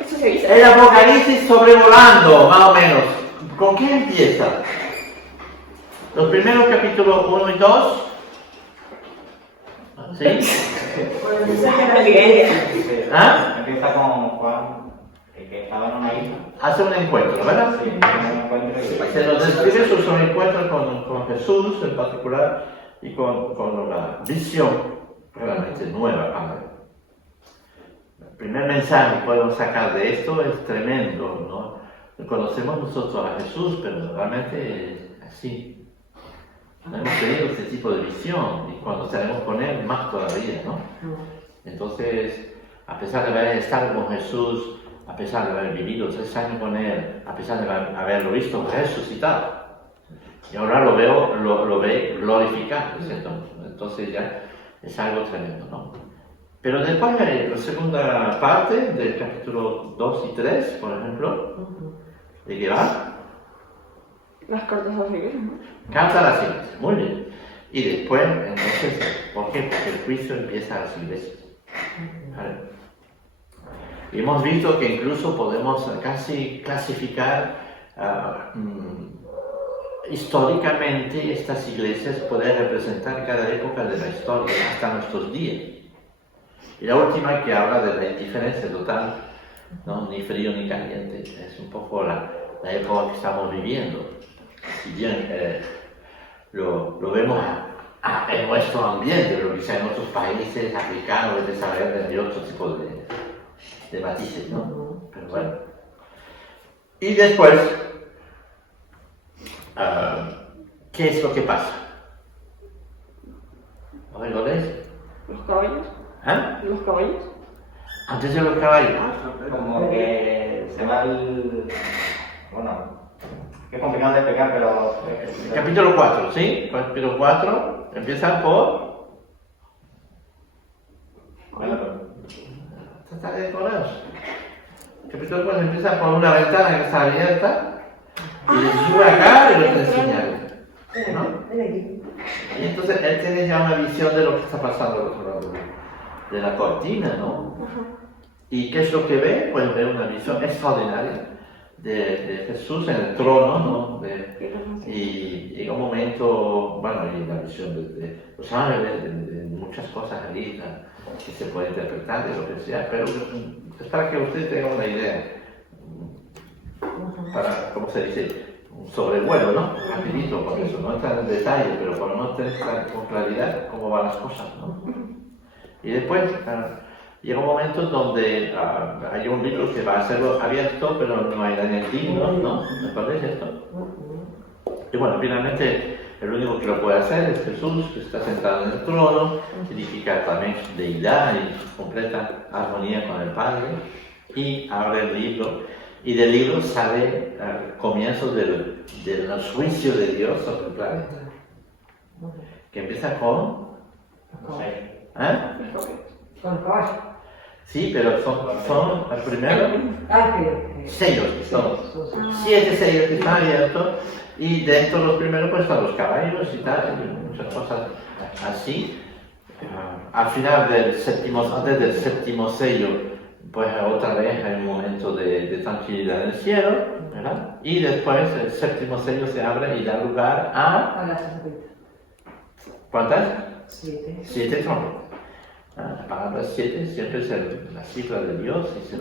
Eso se dice. El Apocalipsis sobrevolando, más o menos. ¿Con qué empieza? Los primeros capítulos 1 y 2. ¿Sí? ¿Ah? Empieza con Juan, que estaba en una isla. Hace un encuentro, ¿verdad? Sí, un encuentro y Se nos describe sus encuentros con Jesús en particular y con una visión realmente nueva para él. El primer mensaje que podemos sacar de esto es tremendo, ¿no? Conocemos nosotros a Jesús, pero realmente es así. No hemos tenido ese tipo de visión y cuando estaremos con Él, más todavía, ¿no? Entonces, a pesar de haber estado con Jesús, a pesar de haber vivido 3 años con Él, a pesar de haberlo visto resucitado, y ahora lo ve glorificado, ¿cierto? Entonces ya es algo tremendo, ¿no? Pero después de la segunda parte del capítulo 2 y 3, por ejemplo, ¿de qué va? Las cartas a las iglesias, ¿no? Carta a las iglesias, muy bien. Y después, entonces, ¿por qué? Porque el juicio empieza a las iglesias. ¿Vale? Y hemos visto que incluso podemos casi clasificar históricamente estas iglesias pueden representar cada época de la historia hasta nuestros días. Y la última que habla de la indiferencia total, ¿no? Ni frío ni caliente, es un poco la época que estamos viviendo. Si bien lo vemos en nuestro ambiente, pero quizá en otros países africanos de otro tipo de matices, ¿no? Pero bueno. Y después, ¿qué es lo que pasa? ¿Lo ves? ¿Los caballos? ¿Ah? ¿Los caballos? Antes de los caballos. como que se va el... Bueno, es complicado de explicar, pero... Capítulo 4, ¿sí? Capítulo 4 empieza por... Trata de acordaros. Capítulo 4 empieza por una ventana que está abierta y le sube acá y lo enseña, ¿no? Y entonces él tiene ya una visión de lo que está pasando al otro lado de la cortina, ¿no? ¿Y qué es lo que ve? Pues ve una visión extraordinaria de Jesús en el trono, ¿no? Y llega un momento, bueno, y la visión de los ángeles, de muchas cosas allí que se puede interpretar, de lo que sea, pero es para que usted tenga una idea, para, ¿cómo se dice? Un sobrevuelo, ¿no? Rapidito, por eso, no entra en detalle, pero por no tener con claridad cómo van las cosas, ¿no? Y después llega un momento donde hay un libro que va a ser abierto, pero no hay en el digno, ¿no? ¿Me parece esto? Y bueno, finalmente el único que lo puede hacer es Jesús, que está sentado en el trono, significa también su deidad y su completa armonía con el Padre, y abre el libro, y del libro sale el comienzo del juicio de Dios sobre el planeta, que empieza con... ¿Eh? Con caballo. Sí, pero son el primero sellos, son 7 sellos que están abiertos y dentro de los primeros pues están los caballos y tal, y muchas cosas así. Al final antes del séptimo sello, pues otra vez hay un momento de tranquilidad en el cielo, ¿verdad? Y después el séptimo sello se abre y da lugar a... A las trompetas. ¿Cuántas? 7. 7 trompetas. La palabra 7 siempre es la cifra de Dios, es el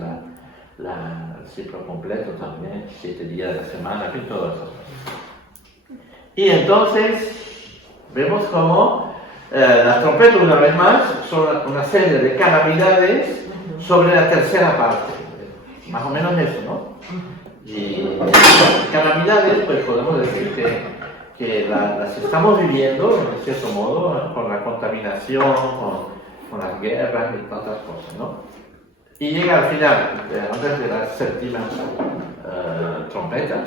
ciclo completo también, 7 días de la semana, en fin, todo eso. Y entonces vemos como las trompetas, una vez más, son una serie de calamidades sobre la tercera parte, más o menos eso, ¿no? Y calamidades, pues podemos decir que las estamos viviendo, en cierto modo, con la contaminación, con las guerras y tantas cosas, ¿no? Y llega al final, antes de la séptima trompeta,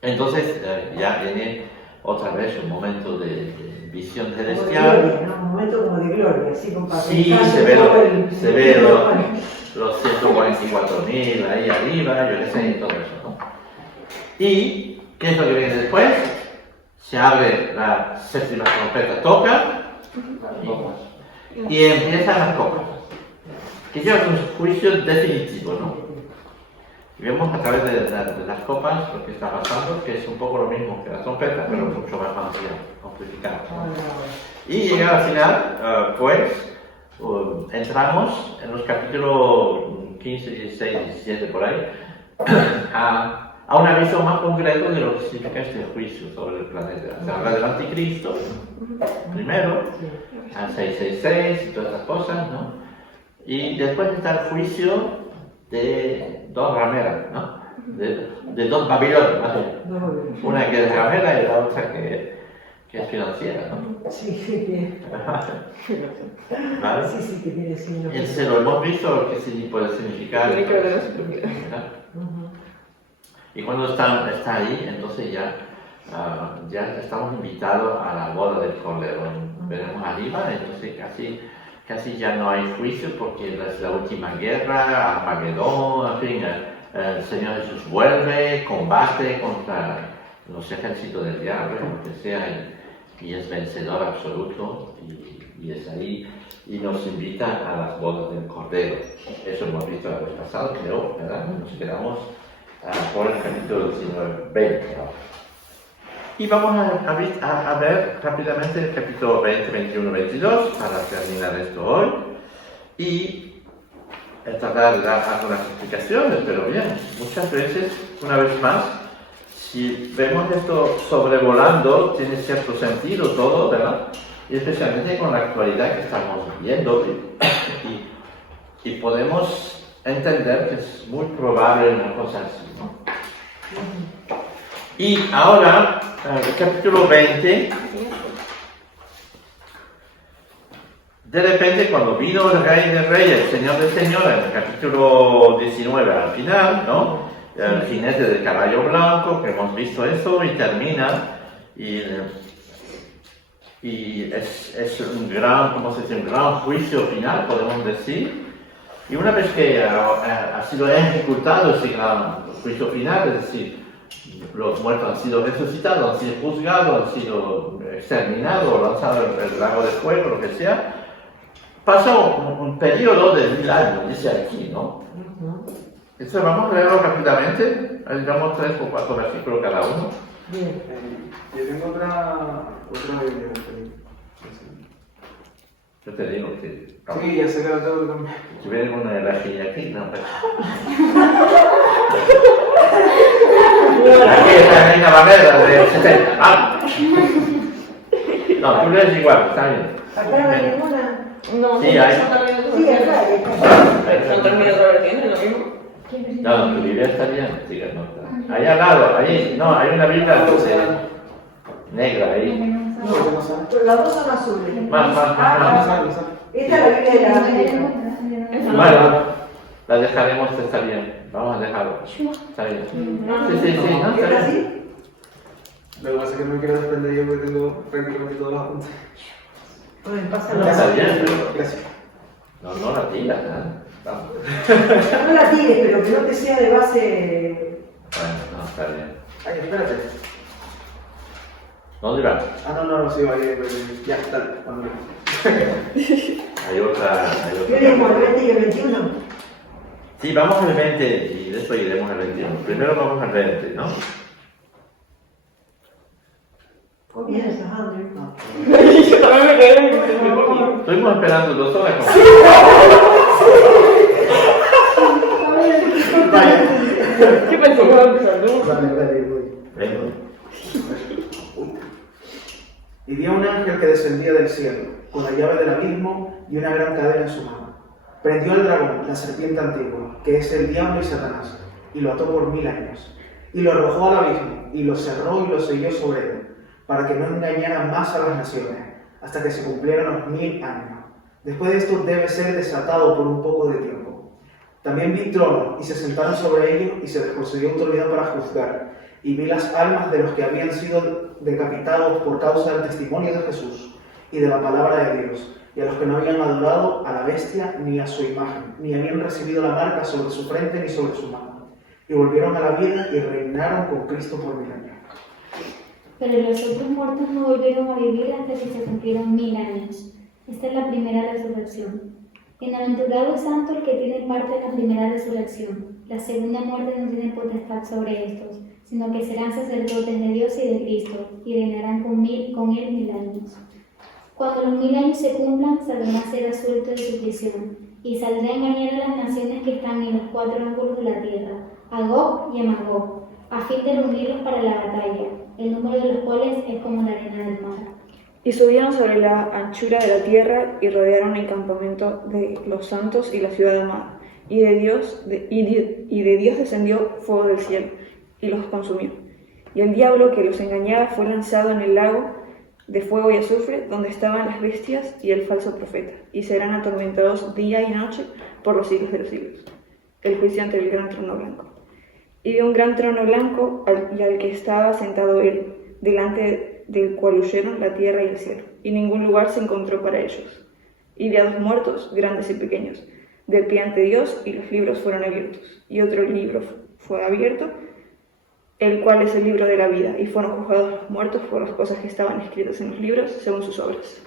entonces ya viene otra vez un momento de visión celestial. Un momento como de gloria, así con Sí, se ve los 144.000 ahí arriba, yo qué sé, y todo eso, ¿no? ¿Y qué es lo que viene después? Se abre la séptima trompeta, toca y empiezan las copas. que ya es un juicio definitivo, ¿no? Y vemos a través de las copas lo que está pasando, que es un poco lo mismo que la trompeta, pero mucho más amplificado, ¿no? Y llega al final, pues, entramos en los capítulos 15, 16, 17 por ahí, a un aviso más concreto de lo que significa este juicio sobre el planeta. Se habla del anticristo, primero, al 666 y todas esas cosas, ¿no? Y después está el juicio de dos rameras, ¿no? De dos Babilonias, más o menos. Una que es ramera y la otra que es financiera, ¿no? Sí, que ¿Vale? sí, que tiene signo. Ese lo hemos visto, que sí puede significar. Tiene que ver con la superioridad. Y cuando está ahí, entonces ya estamos invitados a la boda del Cordero. Veremos arriba, entonces casi ya no hay juicio porque es la última guerra, Armagedón, en fin, el Señor Jesús vuelve, combate contra los ejércitos del diablo, lo que sea, y es vencedor absoluto, y es ahí, y nos invita a las bodas del Cordero. Eso hemos visto la vez pasada, creo, ¿verdad? Nos quedamos por el capítulo 19, 20. ¿No? Y vamos a ver rápidamente el capítulo 20, 21, 22 para terminar esto hoy. Y tratar de dar algunas explicaciones, pero bien, muchas veces, una vez más, si vemos esto sobrevolando, tiene cierto sentido todo, ¿verdad? Y especialmente con la actualidad que estamos viendo. Y podemos entender que es muy probable una cosa así, ¿no? Y ahora, el capítulo 20, de repente cuando vino el Rey de Reyes, el Señor del Señor, en el capítulo 19 al final, ¿no? El jinete del caballo blanco, que hemos visto eso, y termina, y es un gran, ¿cómo se dice? Un gran juicio final, podemos decir. Y una vez que ha sido ejecutado ese gran juicio final, es decir, los muertos han sido resucitados, han sido juzgados, han sido exterminados, lanzados en el lago de fuego, lo que sea, pasa un periodo de 1000 años, dice aquí, ¿no? Entonces vamos a leerlo rápidamente, digamos 3 o 4 versículos cada uno. Bien. Yo tengo otra Biblia. Yo te digo que... Sí, ya sé que la tengo que cambiar. Si viene con una energía aquí, no, pero... Aquí está la Reina Valera de 70. Ah. No, tú lees igual, está bien. Acá no hay ninguna. No, Sí, hay. son también otras Sí, versiones. acá hay. Son también otras versiones, lo mismo. No, tu Biblia está bien, sigue, no está. Ahí al lado, ahí, no, hay una Biblia negra ahí. No, porque no sabe. Pero las dos son azules. Más. No sabe. Esta es la Biblia de la América. Bueno, la dejaremos, está bien. Vamos a dejarlo. Está bien. Sí, no, está ¿Es bien. así? Lo que pasa es que no me quiero desprender yo porque tengo prácticamente todas las apuntes. Bueno, pasa No, está bien, pero... Gracias. No la tiras, ¿no? Vamos. No la tires, pero que no te sea de base. Bueno, no, está bien. Ay, espérate. ¿Dónde va? No, sí, vale, ya, dale, cuando Hay otra... ¿Qué leemos, el 20 y el 21? Sí, vamos al 20 y después iremos al 21. Primero vamos al 20, ¿no? Comienza, Andrew. Yo también me quedé en Estuvimos esperando 2 horas. ¿Qué pensé que iba a empezar? ¿No? Dale, voy. Venga. Y vi a un ángel que descendía del cielo, con la llave del abismo y una gran cadena en su mano. Prendió al dragón, la serpiente antigua, que es el diablo y Satanás, y lo ató por 1000 años. Y lo arrojó al abismo, y lo cerró y lo selló sobre él, para que no engañara más a las naciones, hasta que se cumplieran los 1000 años. Después de esto debe ser desatado por un poco de tiempo. También vi tronos, y se sentaron sobre ellos, y se les concedió autoridad para juzgar. Y vi las almas de los que habían sido decapitados por causa del testimonio de Jesús y de la palabra de Dios, y a los que no habían adorado a la bestia ni a su imagen, ni habían recibido la marca sobre su frente ni sobre su mano. Y volvieron a la vida y reinaron con Cristo por 1000 años. Pero los otros muertos no volvieron a vivir hasta que se cumplieron 1000 años. Esta es la primera resurrección. Bienaventurado santo el que tiene parte en la primera resurrección. La segunda muerte no tiene potestad sobre estos, sino que serán sacerdotes de Dios y de Cristo, y reinarán con él 1000 años. Cuando los 1000 años se cumplan, Satanás será suelto de su prisión, y saldrá a engañar a las naciones que están en los 4 ángulos de la tierra, a Gog y a Magog, a fin de reunirlos para la batalla, el número de los cuales es como la arena del mar. Y subieron sobre la anchura de la tierra y rodearon el campamento de los santos y la ciudad amada. Y de Dios descendió fuego del cielo y los consumió. Y el diablo que los engañaba fue lanzado en el lago de fuego y azufre, donde estaban las bestias y el falso profeta, y serán atormentados día y noche por los siglos de los siglos. El juicio ante el gran trono blanco. Y vi un gran trono blanco y al que estaba sentado él, delante del cual huyeron la tierra y el cielo, y ningún lugar se encontró para ellos. Y vi a 2 muertos, grandes y pequeños, de pie ante Dios, y los libros fueron abiertos. Y otro libro fue abierto, el cual es el libro de la vida, y fueron juzgados los muertos por las cosas que estaban escritas en los libros, según sus obras.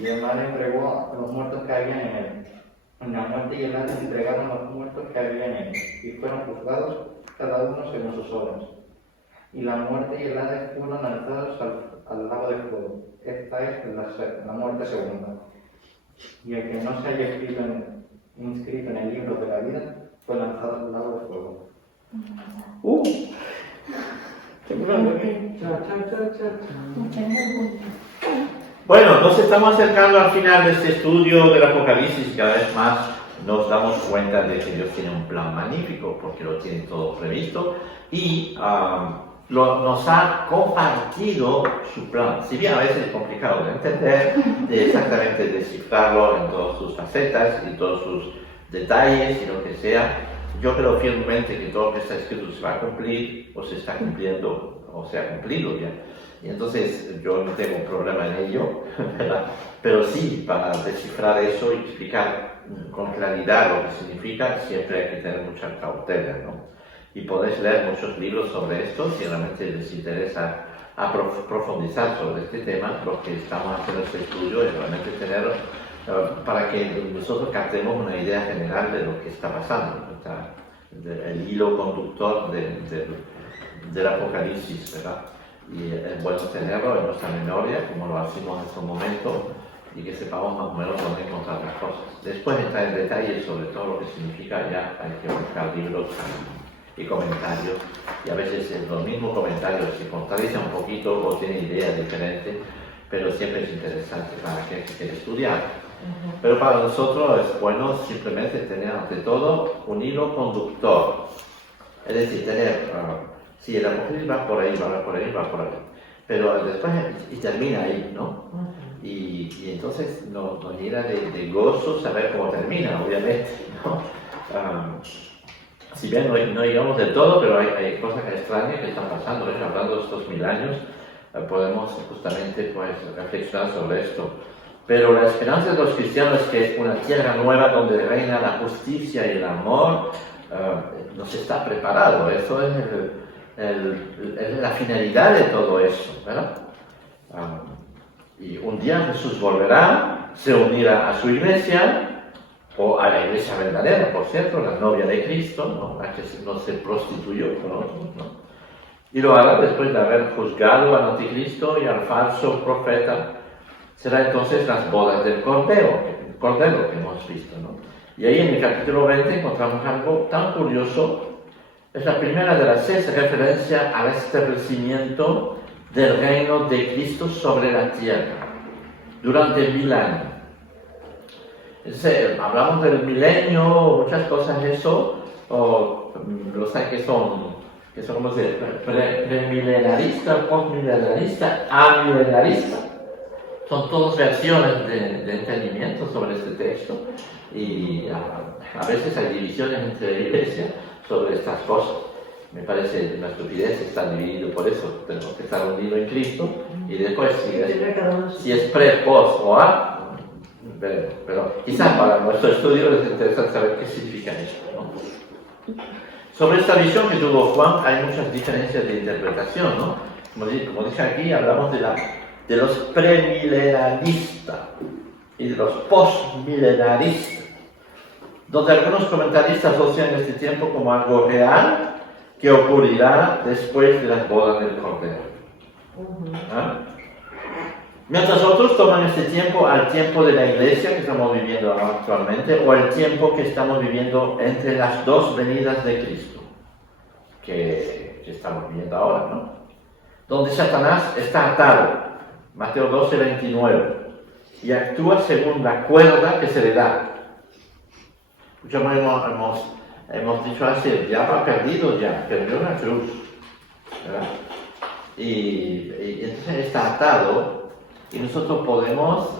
Y el mal entregó a los muertos que habían en él. En la muerte y el Hades entregaron a los muertos que habían en él, y fueron juzgados cada uno según sus obras. Y la muerte y el Hades fueron lanzados al lago de fuego. Esta es la muerte segunda. Y el que no se haya inscrito en el libro de la vida fue lanzado al lago de fuego. Bueno, nos estamos acercando al final de este estudio del Apocalipsis y cada vez más nos damos cuenta de que Dios tiene un plan magnífico porque lo tiene todo previsto y nos ha compartido su plan. Si bien a veces es complicado de entender, de exactamente descifrarlo en todas sus facetas y todos sus detalles y lo que sea, yo creo firmemente que todo lo que está escrito se va a cumplir o se está cumpliendo o se ha cumplido ya. Y entonces yo no tengo un problema en ello, ¿verdad? Pero sí, para descifrar eso y explicar con claridad lo que significa, siempre hay que tener mucha cautela, ¿no? Y podéis leer muchos libros sobre esto si realmente les interesa profundizar sobre este tema. Lo que estamos haciendo este estudio es realmente tener, para que nosotros captemos una idea general de lo que está pasando, el hilo conductor del Apocalipsis, ¿verdad? Y es bueno tenerlo en nuestra memoria, como lo hacemos en estos momentos, y que sepamos más o menos dónde encontrar las cosas. Después entrar en detalle sobre todo lo que significa, ya hay que buscar libros y comentarios, y a veces los mismos comentarios se contradicen un poquito o tienen ideas diferentes, pero siempre es interesante para aquel que quiere estudiar. Pero para nosotros es bueno simplemente tener ante todo un hilo conductor, es decir, tener, si el Apocalipsis va por ahí, va por ahí, va por ahí, pero después y termina ahí, ¿no? Y entonces nos llena de gozo saber cómo termina, obviamente, ¿no? Si bien no llegamos del todo, pero hay cosas extrañas que están pasando, hablando de estos 1000 años, podemos justamente pues, reflexionar sobre esto. Pero la esperanza de los cristianos es que una tierra nueva donde reina la justicia y el amor nos está preparado. Eso es la finalidad de todo eso, ¿verdad? Y un día Jesús volverá, se unirá a su iglesia, o a la iglesia verdadera, por cierto, la novia de Cristo, ¿no? La que no se prostituyó con otros, ¿no? Y lo hará después de haber juzgado al anticristo y al falso profeta. Será entonces las bodas del Cordero que hemos visto, ¿no? Y ahí en el capítulo 20 encontramos algo tan curioso. Es la primera de las 6 referencias al establecimiento del reino de Cristo sobre la tierra durante 1000 años. Hablamos del milenio, muchas cosas de eso, o los hay que son como se dice, premilenarista, postmilenarista, amilenarista. Son todas versiones de entendimiento sobre este texto y a veces hay divisiones entre la iglesia sobre estas cosas. Me parece una estupidez estar dividido por eso. Tenemos que estar unidos en Cristo y después si es pre, post o a, pero quizás para nuestro estudio les interesa saber qué significa esto, ¿no? Sobre esta visión que tuvo Juan hay muchas diferencias de interpretación, ¿no? Como dije aquí, hablamos de los premilenaristas. y de los postmilenaristas, donde algunos comentaristas asocian este tiempo como algo real que ocurrirá después de las bodas del Cordero. ¿Ah? Mientras otros toman este tiempo al tiempo de la iglesia que estamos viviendo actualmente, o el tiempo que estamos viviendo entre las dos venidas de Cristo, que estamos viviendo ahora, ¿no? Donde Satanás está atado, Mateo 12, 29, y actúa según la cuerda que se le da. Hemos dicho así, el diablo ha perdido ya, perdió la cruz, ¿verdad? Y entonces está atado, y nosotros podemos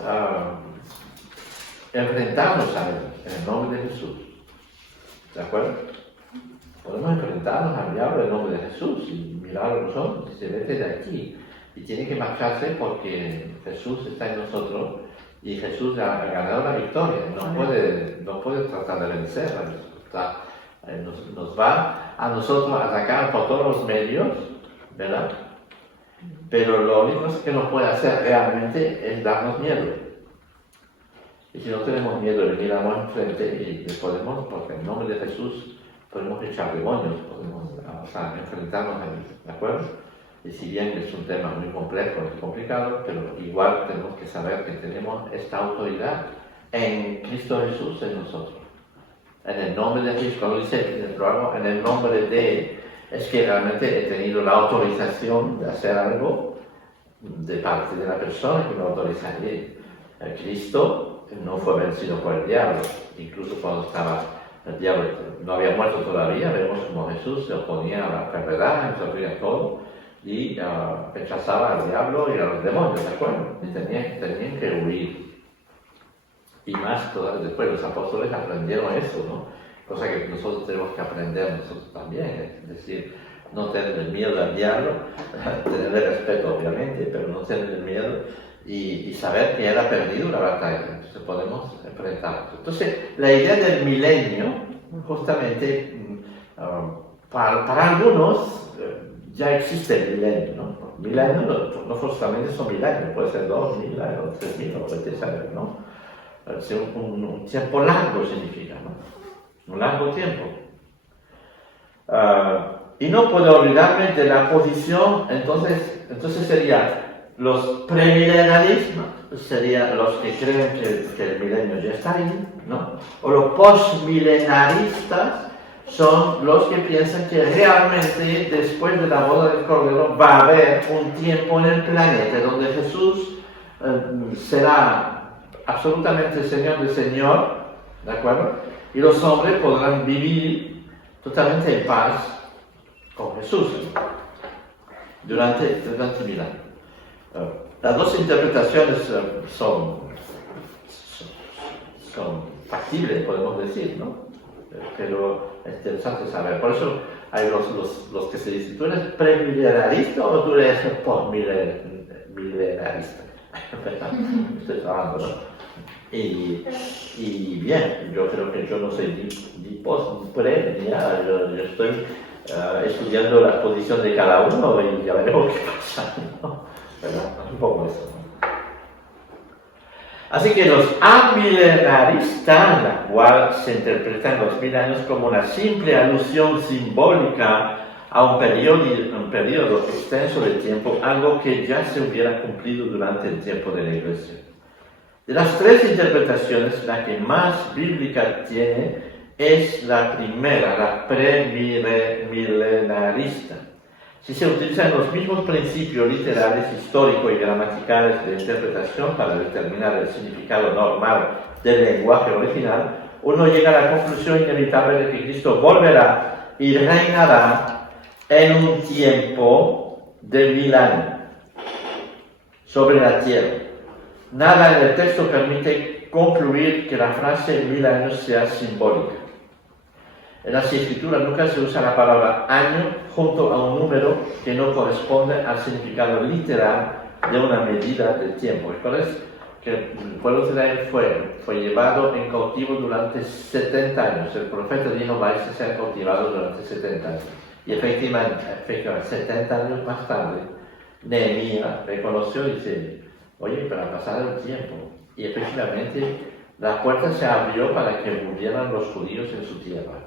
enfrentarnos a él en el nombre de Jesús. ¿De acuerdo? Podemos enfrentarnos al diablo en el nombre de Jesús y mirar a los ojos y se vete de aquí. Y tiene que marcharse porque Jesús está en nosotros y Jesús ha ganado la victoria. No puede tratar de vencer. Nos va a nosotros a atacar por todos los medios, ¿verdad? Pero lo único que nos puede hacer realmente es darnos miedo. Y si no tenemos miedo de venir a enfrente y podemos, porque en nombre de Jesús podemos echar demonios, podemos enfrentarnos a él, ¿de acuerdo? Y si bien es un tema muy complejo y complicado, pero igual tenemos que saber que tenemos esta autoridad en Cristo Jesús en nosotros. En el nombre de Jesús, cuando dice en el nombre de, es que realmente he tenido la autorización de hacer algo de parte de la persona que me autoriza. Cristo no fue vencido por el diablo, incluso cuando estaba el diablo no había muerto todavía, vemos como Jesús se oponía a la enfermedad, se oponía a todo, y rechazaba al diablo y a los demonios, ¿de acuerdo? Y tenían que huir. Y más todavía después los apóstoles aprendieron eso, ¿no? Cosa que nosotros tenemos que aprender nosotros también, es decir, no tener el miedo al diablo, tener el respeto obviamente, pero no tener el miedo y saber que él ha perdido la batalla, entonces podemos enfrentarnos. Entonces, la idea del milenio, justamente, para algunos ya existe el milenio, ¿no? Milenio no forzosamente son 1000 años, puede ser 2000 años, o 3000, o 20 años, ¿no? Un tiempo largo significa, ¿no? Un largo tiempo. Y no puedo olvidarme de la posición, entonces sería los premilenialistas, serían los que creen que el milenio ya está ahí, ¿no? O los postmilenaristas son los que piensan que realmente después de la boda del Cordero va a haber un tiempo en el planeta donde Jesús será absolutamente Señor del Señor, ¿de acuerdo? Y los hombres podrán vivir totalmente en paz con Jesús durante 1000 años. Las dos interpretaciones son factibles, podemos decir, ¿no? Pero es interesante saber. Por eso hay los que se dicen, ¿tú eres premilenarista o tú eres postmilenarista? Estoy trabajando, ¿no? Y bien, yo creo que yo no soy ni post ni pre, ni nada. Yo estoy estudiando la posición de cada uno y ya veremos qué pasa, ¿no? ¿Verdad? Un poco eso, ¿no? Así que los amilenaristas, la cual se interpretan los 1000 años como una simple alusión simbólica a un periodo extenso de tiempo, algo que ya se hubiera cumplido durante el tiempo de la Iglesia. De las tres interpretaciones, la que más bíblica tiene es la primera, la premilenarista. Si se utilizan los mismos principios literales, históricos y gramaticales de interpretación para determinar el significado normal del lenguaje original, uno llega a la conclusión inevitable de que Cristo volverá y reinará en un tiempo de 1000 años sobre la tierra. Nada en el texto permite concluir que la frase 1000 años sea simbólica. En las escrituras nunca se usa la palabra año junto a un número que no corresponde al significado literal de una medida de tiempo. ¿Recuerdas que el pueblo de Israel fue llevado en cautivo durante 70 años? El profeta dijo, vais a ser cautivados durante 70 años. Y efectivamente 70 años más tarde, Nehemías reconoció y dice, oye, pero ha pasado el tiempo Y efectivamente la puerta se abrió para que volvieran los judíos en su tierra.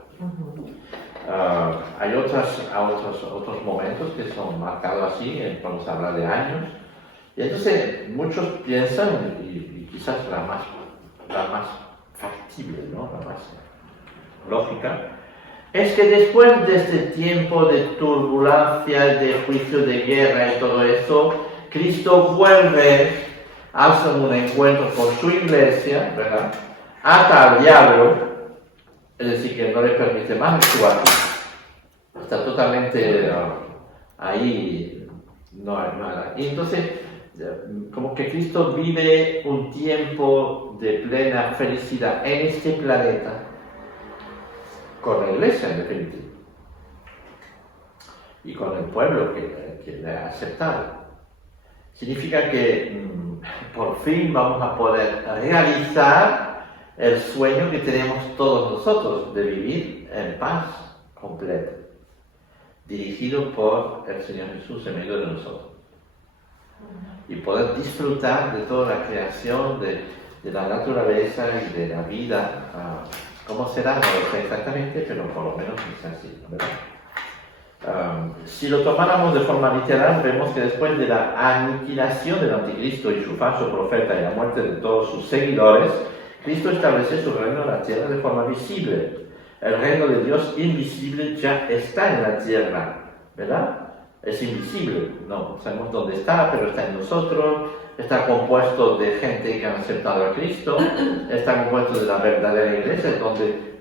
Hay otros momentos que son marcados así, podemos hablar de años. Y entonces muchos piensan, y quizás la más factible, ¿no? La más lógica, es que después de este tiempo de turbulencia, de juicio, de guerra y todo eso, Cristo vuelve, hace un encuentro con su iglesia, ¿verdad? Ata al diablo, es decir, que no le permite más actuar, está totalmente ahí, no hay nada. Y entonces, como que Cristo vive un tiempo de plena felicidad en este planeta, con la iglesia en definitiva, y con el pueblo que le ha aceptado. Significa que por fin vamos a poder realizar el sueño que tenemos todos nosotros de vivir en paz completa, dirigido por el Señor Jesús en medio de nosotros. Y poder disfrutar de toda la creación, de la naturaleza y de la vida. ¿Cómo será? No lo sé exactamente, pero por lo menos es así, ¿verdad? Si lo tomáramos de forma literal, vemos que después de la aniquilación del anticristo y su falso profeta y la muerte de todos sus seguidores, Cristo establece su reino en la tierra de forma visible. El reino de Dios invisible ya está en la tierra, ¿verdad? Es invisible, no sabemos dónde está, pero está en nosotros, está compuesto de gente que han aceptado a Cristo, está compuesto de la verdadera iglesia,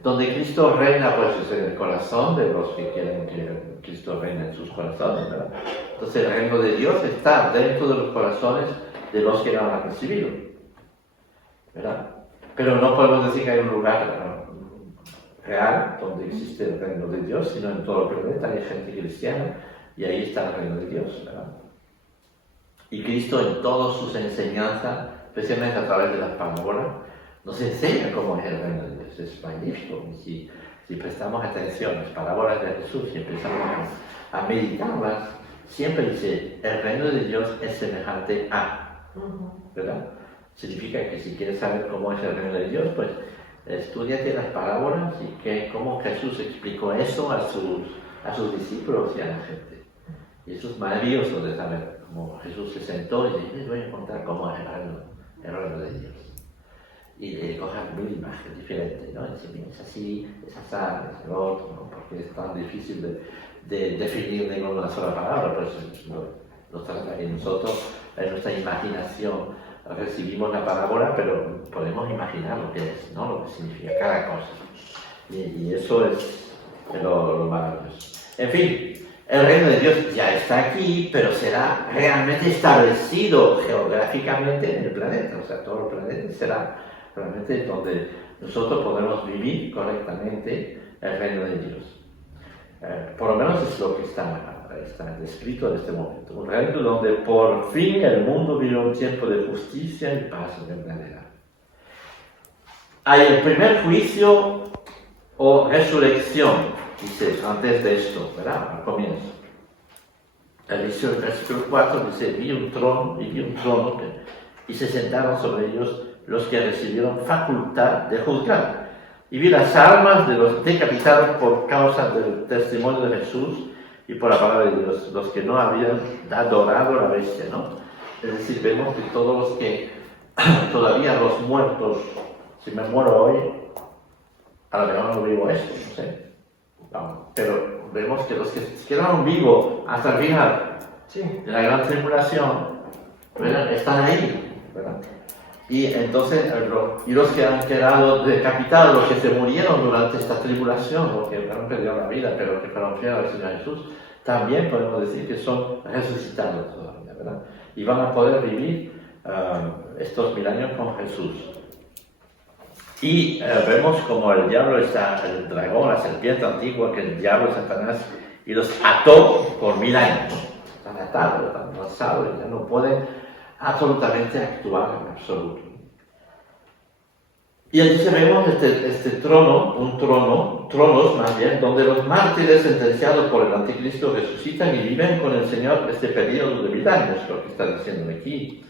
donde Cristo reina, pues es en el corazón de los que quieren que Cristo reine en sus corazones, ¿verdad? Entonces el reino de Dios está dentro de los corazones de los que lo han recibido, ¿verdad? Pero no podemos decir que hay un lugar real donde existe el reino de Dios, sino en todo el planeta hay gente cristiana y ahí está el reino de Dios, ¿verdad? Y Cristo en todas sus enseñanzas, especialmente a través de las parábolas, nos enseña cómo es el reino de Dios. Es magnífico. Si prestamos atención a las parábolas de Jesús y empezamos a meditarlas, siempre dice, el reino de Dios es semejante a, ¿verdad? Significa que si quieres saber cómo es el reino de Dios, pues estúdiate las parábolas y cómo Jesús explicó eso a sus discípulos y a la gente. Y eso es maravilloso de saber cómo Jesús se sentó y dijo, les voy a contar cómo es el reino de Dios. Y le cojan 1000 imágenes diferentes, ¿no? Y dice, mira, es así, es así, es el otro, ¿no? Porque es tan difícil de definir en una sola palabra, pues nos trata que nosotros, en nuestra imaginación, recibimos la parábola, pero podemos imaginar lo que es, ¿no? Lo que significa cada cosa. Y eso es lo maravilloso. En fin, el reino de Dios ya está aquí, pero será realmente establecido geográficamente en el planeta. O sea, todo el planeta será realmente donde nosotros podemos vivir correctamente el reino de Dios. Por lo menos es lo que está descrito en este momento. Un reino donde por fin el mundo vive un tiempo de justicia y paz verdadera. Hay el primer juicio o resurrección, dice antes de esto, ¿verdad? Al comienzo. El versículo 4 dice, vi un trono y se sentaron sobre ellos los que recibieron facultad de juzgar. Y vi las almas de los decapitados por causa del testimonio de Jesús y por la palabra de Dios, los que no habían adorado a la bestia, ¿no? Es decir, vemos que todos los que todavía los muertos, si me muero hoy, a lo mejor no vivo esto, no sé. No, pero vemos que los que quedaron vivos hasta el final de la gran tribulación, ¿verdad? Están ahí, ¿verdad? Y entonces, los que han quedado decapitados, los que se murieron durante esta tribulación, los que han perdido la vida, pero que fueron fieles al Señor Jesús, también podemos decir que son resucitados todavía, ¿verdad? Y van a poder vivir estos 1000 años con Jesús. Y vemos como el diablo está, el dragón, la serpiente antigua, que el diablo, Satanás, y los ató por 1000 años. Están atados, están lanzados, ya no pueden absolutamente actuar en absoluto. Y entonces vemos este tronos más bien, donde los mártires sentenciados por el anticristo resucitan y viven con el Señor este periodo de 1000 años, lo que está diciendo aquí.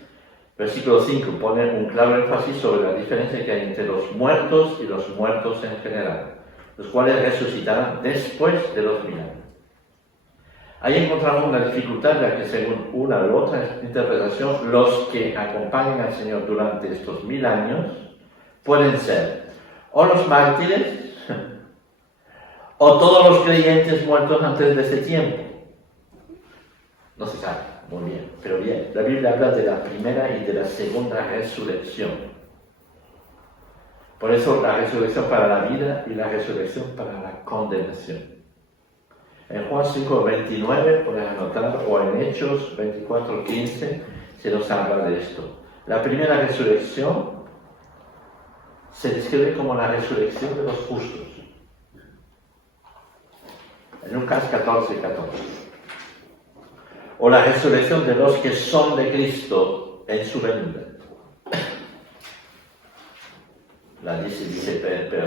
Versículo 5 pone un claro énfasis sobre la diferencia que hay entre los muertos y los muertos en general, los cuales resucitarán después de los 1000 años. Ahí encontramos una dificultad, ya que según una u otra interpretación, los que acompañan al Señor durante estos 1000 años pueden ser o los mártires o todos los creyentes muertos antes de ese tiempo. No se sabe muy bien, pero bien. La Biblia habla de la primera y de la segunda resurrección. Por eso la resurrección para la vida y la resurrección para la condenación. En Juan 5:29, pueden anotar, o en Hechos 24:15, se nos habla de esto. La primera resurrección se describe como la resurrección de los justos. En Lucas 14:14. O la resurrección de los que son de Cristo en su venida. La dice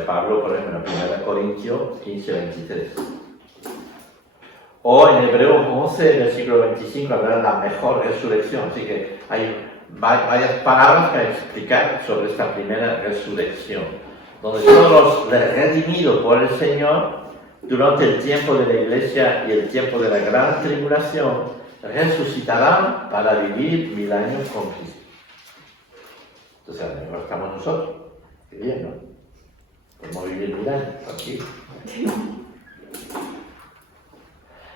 Pablo, por ejemplo, en 1 Corintios 15:23. O en Hebreos 11, versículo 25, habla de la mejor resurrección. Así que hay varias palabras para explicar sobre esta primera resurrección, donde todos los redimidos por el Señor durante el tiempo de la iglesia y el tiempo de la gran tribulación resucitarán para vivir 1000 años con Cristo. Entonces, ahora estamos nosotros. Qué bien, ¿no? Podemos vivir 1000 años aquí.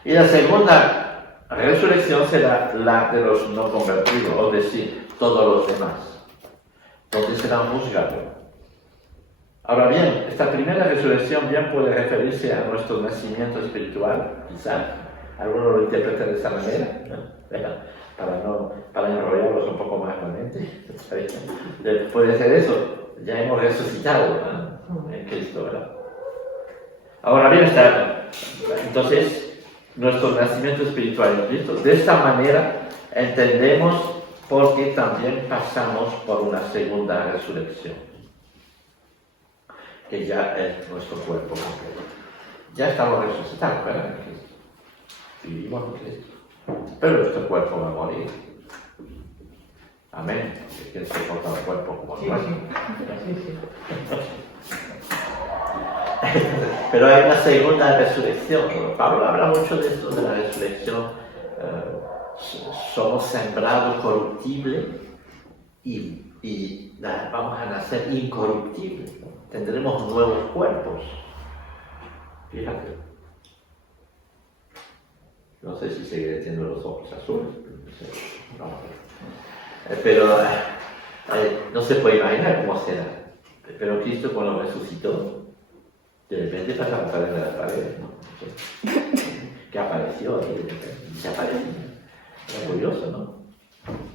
Y la segunda resurrección será la de los no convertidos, es decir, todos los demás, donde serán juzgados. Ahora bien, esta primera resurrección bien puede referirse a nuestro nacimiento espiritual, quizás. Algunos lo interpretan de esa manera, ¿no? Para enrollarlos un poco más la mente. Puede ser eso, ya hemos resucitado, ¿no? En Cristo, ¿verdad? Ahora bien, entonces, nuestro nacimiento espiritual en Cristo. De esta manera entendemos por qué también pasamos por una segunda resurrección, que ya es nuestro cuerpo completo. Ya estamos resucitados, ¿verdad? En Cristo. Vivimos en Cristo. Pero nuestro cuerpo va a morir. Amén. Es que se corta el cuerpo como nuestro. Pero hay una segunda resurrección. Pablo habla mucho de esto, de la resurrección. Somos sembrados corruptibles y vamos a nacer incorruptibles. Tendremos nuevos cuerpos. Fíjate. No sé si seguiré teniendo los ojos azules. Pero no se puede imaginar cómo será. Pero Cristo, cuando resucitó, de repente pasaron a través de las paredes, ¿no? Que apareció ahí, de repente, y se apareció. Era curioso, ¿no?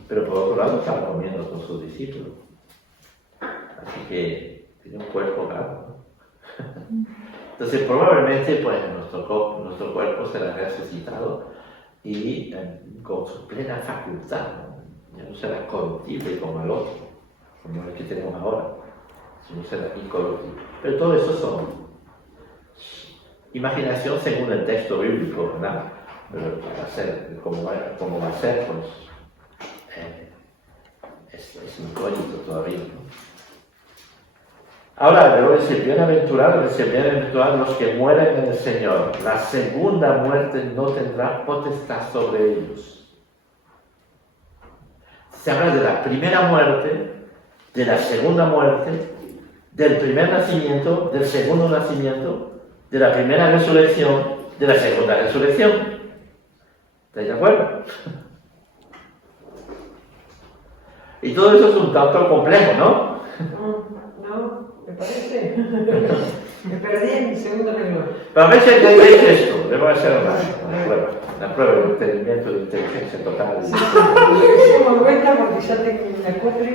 Pero por otro lado estaba comiendo con sus discípulos. Así que tiene un cuerpo raro, ¿no? Entonces probablemente pues nuestro cuerpo será resucitado y con su plena facultad, ¿no? Ya no será corruptible como el otro, como el que tenemos ahora, sino será incorruptible. Pero todo eso son imaginación según el texto bíblico, ¿verdad? Pero para ser, como va a ser, pues es incógnito todavía, ¿no? Ahora, luego dice, bienaventurados los que mueren en el Señor. La segunda muerte no tendrá potestad sobre ellos. Se habla de la primera muerte, de la segunda muerte, del primer nacimiento, del segundo nacimiento, de la primera resurrección, de la segunda resurrección. ¿Estáis de acuerdo? Y todo eso es un tanto complejo, ¿no? No, me parece. Me perdí en mi segundo renglón. Pero a ver si entendéis esto. Debo hacer una prueba de entendimiento de inteligencia total. Me vuelta porque ya tengo una cuatro.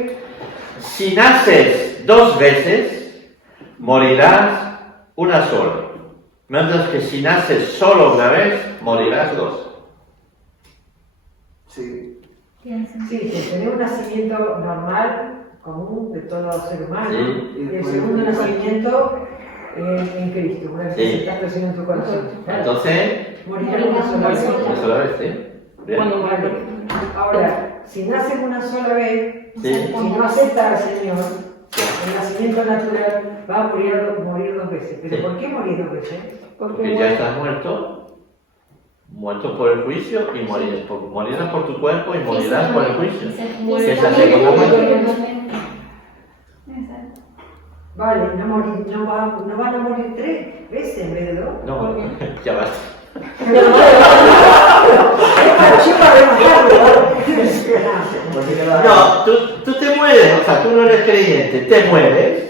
Si naces 2 veces, morirás una sola. Mientras que si naces solo una vez, morirás 2. Sí. Sí, que tener un nacimiento normal, común, de todo ser humano, Sí. y el segundo nacimiento en Cristo, una vez que Sí. se está expresando en tu corazón. Entonces, Morirás una sola vez. una sola vez, ¿sí? Bien. Cuando muere. Ahora, si naces una sola vez, Sí. si no aceptas al Señor, el nacimiento natural va a morir 2 veces. ¿Pero Sí. por qué morir 2 veces? Porque ya estás muerto por el juicio y morirás por tu cuerpo y morirás por el juicio. Que es la segunda muerte. Exacto. Vale, no van a morir 3 veces en vez de 2. No, ya vas. No, tú te mueres, o sea, tú no eres creyente, te mueres,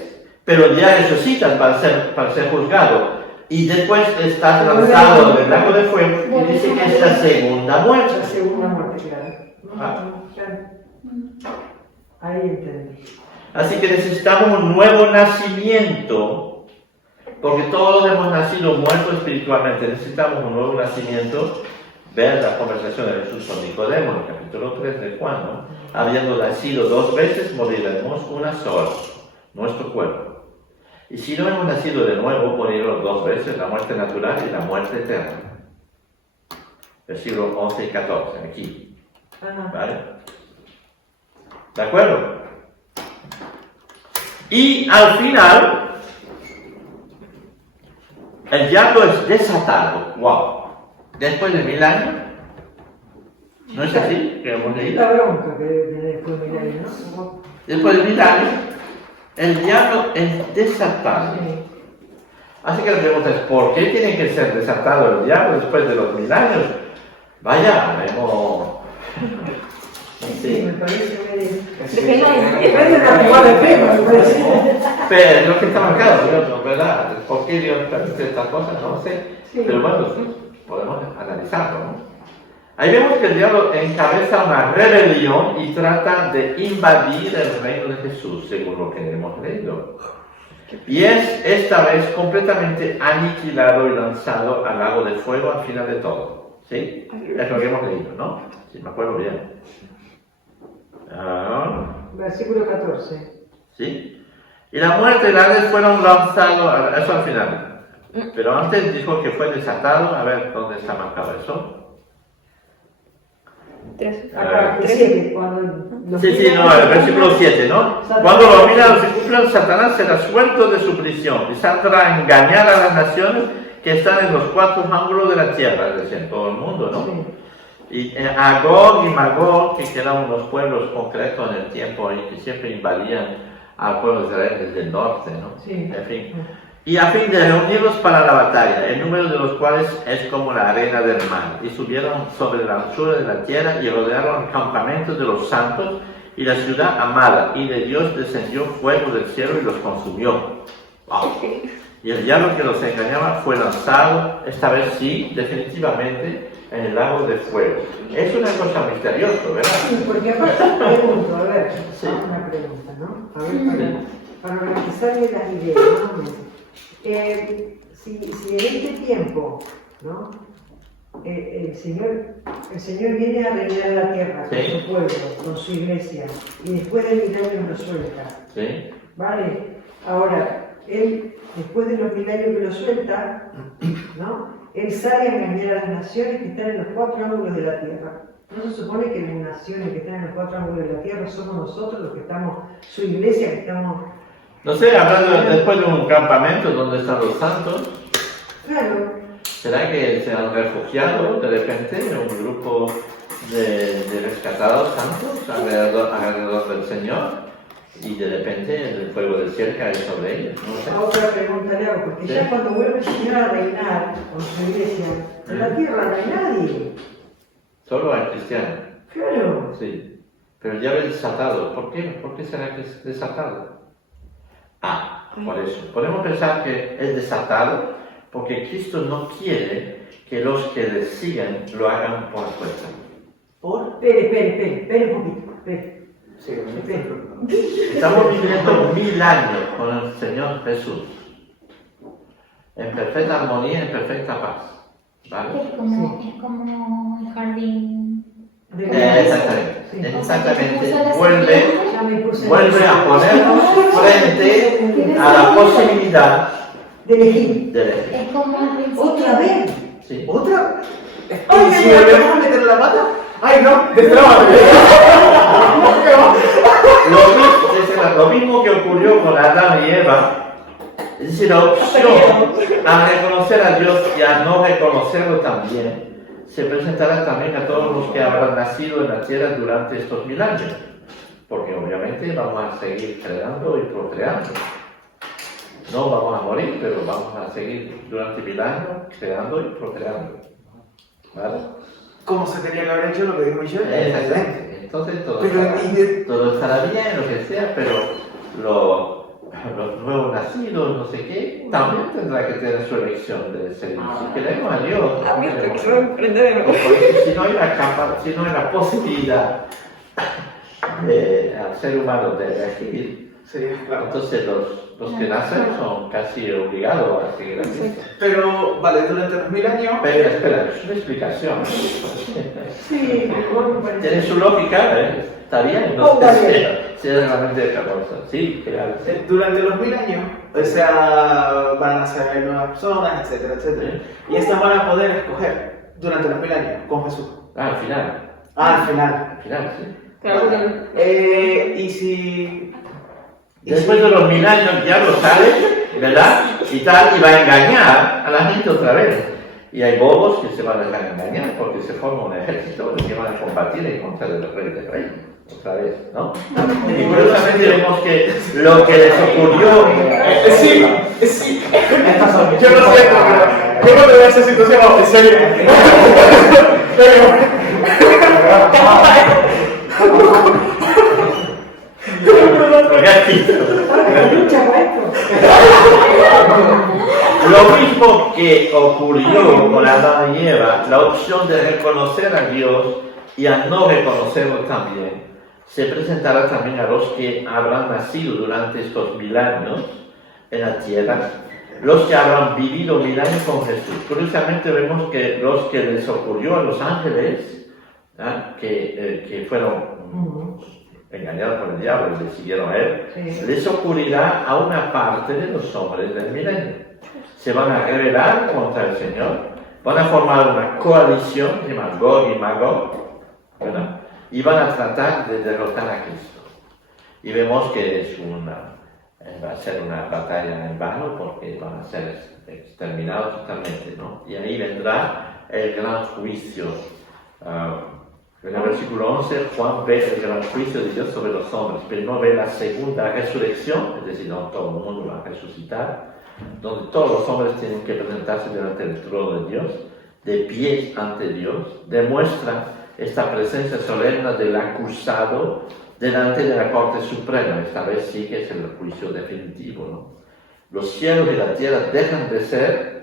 pero ya resucitas para ser juzgado. Y después estás lanzado del lago de fuego y dice que es la segunda muerte. La segunda muerte, claro. Ah. Claro. Ahí entendí. Así que necesitamos un nuevo nacimiento, porque todos hemos nacido muertos espiritualmente. Necesitamos un nuevo nacimiento. Vean la conversación de Jesús con Nicodemo, en el capítulo 3 de Juan, ¿no? Habiendo nacido 2 veces, moriremos una sola, nuestro cuerpo. Y si no hemos nacido de nuevo, moriremos 2 veces, la muerte natural y la muerte eterna. Versículos 11 y 14, aquí. ¿Vale? ¿De acuerdo? Y al final, el diablo es desatado. ¡Wow! Después de 1000 años, ¿no es así? Que hemos leído. La bronca que después de 1000 años, ¿no? Después de 1000 años, el diablo es desatado. Sí. Así que la pregunta es, ¿por qué tiene que ser desatado el diablo después de los 1000 años? Vaya, vemos... Sí, me parece medio... Depende Depende de la jugada de prima, me parece. Pero es lo que está marcado, Dios, ¿verdad? ¿Por qué Dios permite estas cosas? No lo sé. Sí. Pero bueno, podemos analizarlo, ¿no? Ahí vemos que el diablo encabeza una rebelión y trata de invadir el reino de Jesús, según lo que hemos leído. Y es esta vez completamente aniquilado y lanzado al lago de fuego al final de todo. ¿Sí? Es lo que hemos leído, ¿no? Si me acuerdo bien. Versículo 14. ¿Sí? Y la muerte y la Hades fueron lanzados, eso al final. Pero antes dijo que fue desatado, a ver dónde está marcado eso. 3. Acá, 7, cuando... Sí, no, el versículo 7, ¿no? Cuando los milagros se cumplan, Satanás será suelto de su prisión y saldrá a engañar a las naciones que están en los 4 ángulos de la tierra, es decir, en todo el mundo, ¿no? Sí. Y Agog y Magog, que eran unos pueblos concretos en el tiempo y que siempre invadían al pueblo de Israel desde el norte, ¿no? Sí. En fin. Y a fin de reunirlos para la batalla, el número de los cuales es como la arena del mar. Y subieron sobre la anchura de la tierra y rodearon el campamento de los santos y la ciudad amada. Y de Dios descendió fuego del cielo y los consumió. ¡Wow! Y el diablo que los engañaba fue lanzado, esta vez sí, definitivamente, en el lago de fuego. Es una cosa misteriosa, ¿verdad? Sí, porque aparte pregunto, a ver, Sí. hago una pregunta, ¿no? A ver, para organizarme las ideas, ¿no? Si en este tiempo, ¿no? El Señor viene a reinar la tierra Sí. con su pueblo, con su iglesia, y después de 1000 años lo suelta, Sí. ¿vale? Ahora, Él, después de los 1000 años que lo suelta, ¿no? Él sale a engañar a las naciones que están en los 4 ángulos de la tierra. ¿No se supone que las naciones que están en los 4 ángulos de la tierra somos nosotros los que estamos, su iglesia que estamos... No sé, hablando después de un campamento donde están los santos, Claro, ¿será que se han refugiado de repente un grupo de rescatados santos alrededor del Señor? Y de repente el fuego del cielo cae sobre ellos, no sé. otra pregunta le hago, porque Sí. ya cuando vuelve el Señor a reinar con su iglesia, en la tierra no hay nadie. Solo hay cristianos, Claro. sí. Pero el diablo es desatado. ¿Por qué? ¿Por qué será que es desatado? Por eso. Podemos pensar que es desatado porque Cristo no quiere que los que le siguen lo hagan por fuerza. ¿Por? Espere un poquito, espere. Sí, Estamos viviendo 1000 años con el Señor Jesús. En perfecta armonía, en perfecta paz. ¿Vale? Es como el jardín. Exactamente. Sí. Exactamente. Ya me puse Vuelve a ponernos frente a la posibilidad de elegir. de elegir. Es como al principio. ¿Otra vez? ¿Sí? ¿Otra? ¿Y si ¿me vas a meter la pata? ¡Ay, no! ¡Destrábate! Lo mismo que ocurrió con Adán y Eva, es decir, la opción a reconocer a Dios y a no reconocerlo también, se presentará también a todos los que habrán nacido en la tierra durante estos 1000 años, porque obviamente vamos a seguir creando y procreando. No vamos a morir, pero vamos a seguir durante 1000 años creando y procreando. ¿Vale? Como se tenía que haber hecho lo que dijo Michelle. Exactamente. Entonces todo estará bien, lo que sea, pero los nuevos nacidos, no sé qué, también tendrá que tener su elección de ser. Si queremos a Dios, si no hay la posibilidad al ser humano de elegir, sería claro. entonces los que nacen son casi obligados a seguir a Cristo. Pero, vale, durante los 1000 años. Pero espera, es una explicación. Sí, Tiene su lógica, ¿eh? Está bien, no sé si es realmente otra cosa. Sí, claro. Durante los 1000 años, o sea, van a nacer nuevas personas, etcétera, etcétera. Y estas van a poder escoger durante los 1000 años con Jesús. Al final. Al final. Al final, sí. Claro que Y si. Después de los 1000 años el diablo sale, ¿verdad? Y tal, y va a engañar a la gente otra vez. Y hay bobos que se van a dejar engañar porque se forma un ejército que van a combatir en contra del rey de reyes. Otra vez, ¿no? Y curiosamente vemos que lo que les ocurrió. Sí. Yo lo siento, pero yo no veo esa situación, en serio. Lo mismo que ocurrió con Adán y Eva, la opción de reconocer a Dios y a no reconocerlo también, se presentará también a los que habrán nacido durante estos 1000 años en la tierra, los que habrán vivido 1000 años con Jesús. Curiosamente vemos que los que les ocurrió a los ángeles, que fueron engañados por el diablo y le siguieron a él, les ocurrirá a una parte de los hombres del milenio. Se van a rebelar contra el Señor, van a formar una coalición llamada Gog y Magog, ¿verdad? Y van a tratar de derrotar a Cristo. Y vemos que va a ser una batalla en vano porque van a ser exterminados totalmente, ¿no? Y ahí vendrá el gran juicio. En el versículo 11, Juan ve el gran juicio de Dios sobre los hombres, pero no ve la segunda resurrección, es decir, no todo el mundo va a resucitar, donde todos los hombres tienen que presentarse delante del trono de Dios, de pies ante Dios, demuestra esta presencia solemne del acusado delante de la Corte Suprema. Esta vez sí que es el juicio definitivo, ¿no? Los cielos y la tierra dejan de ser.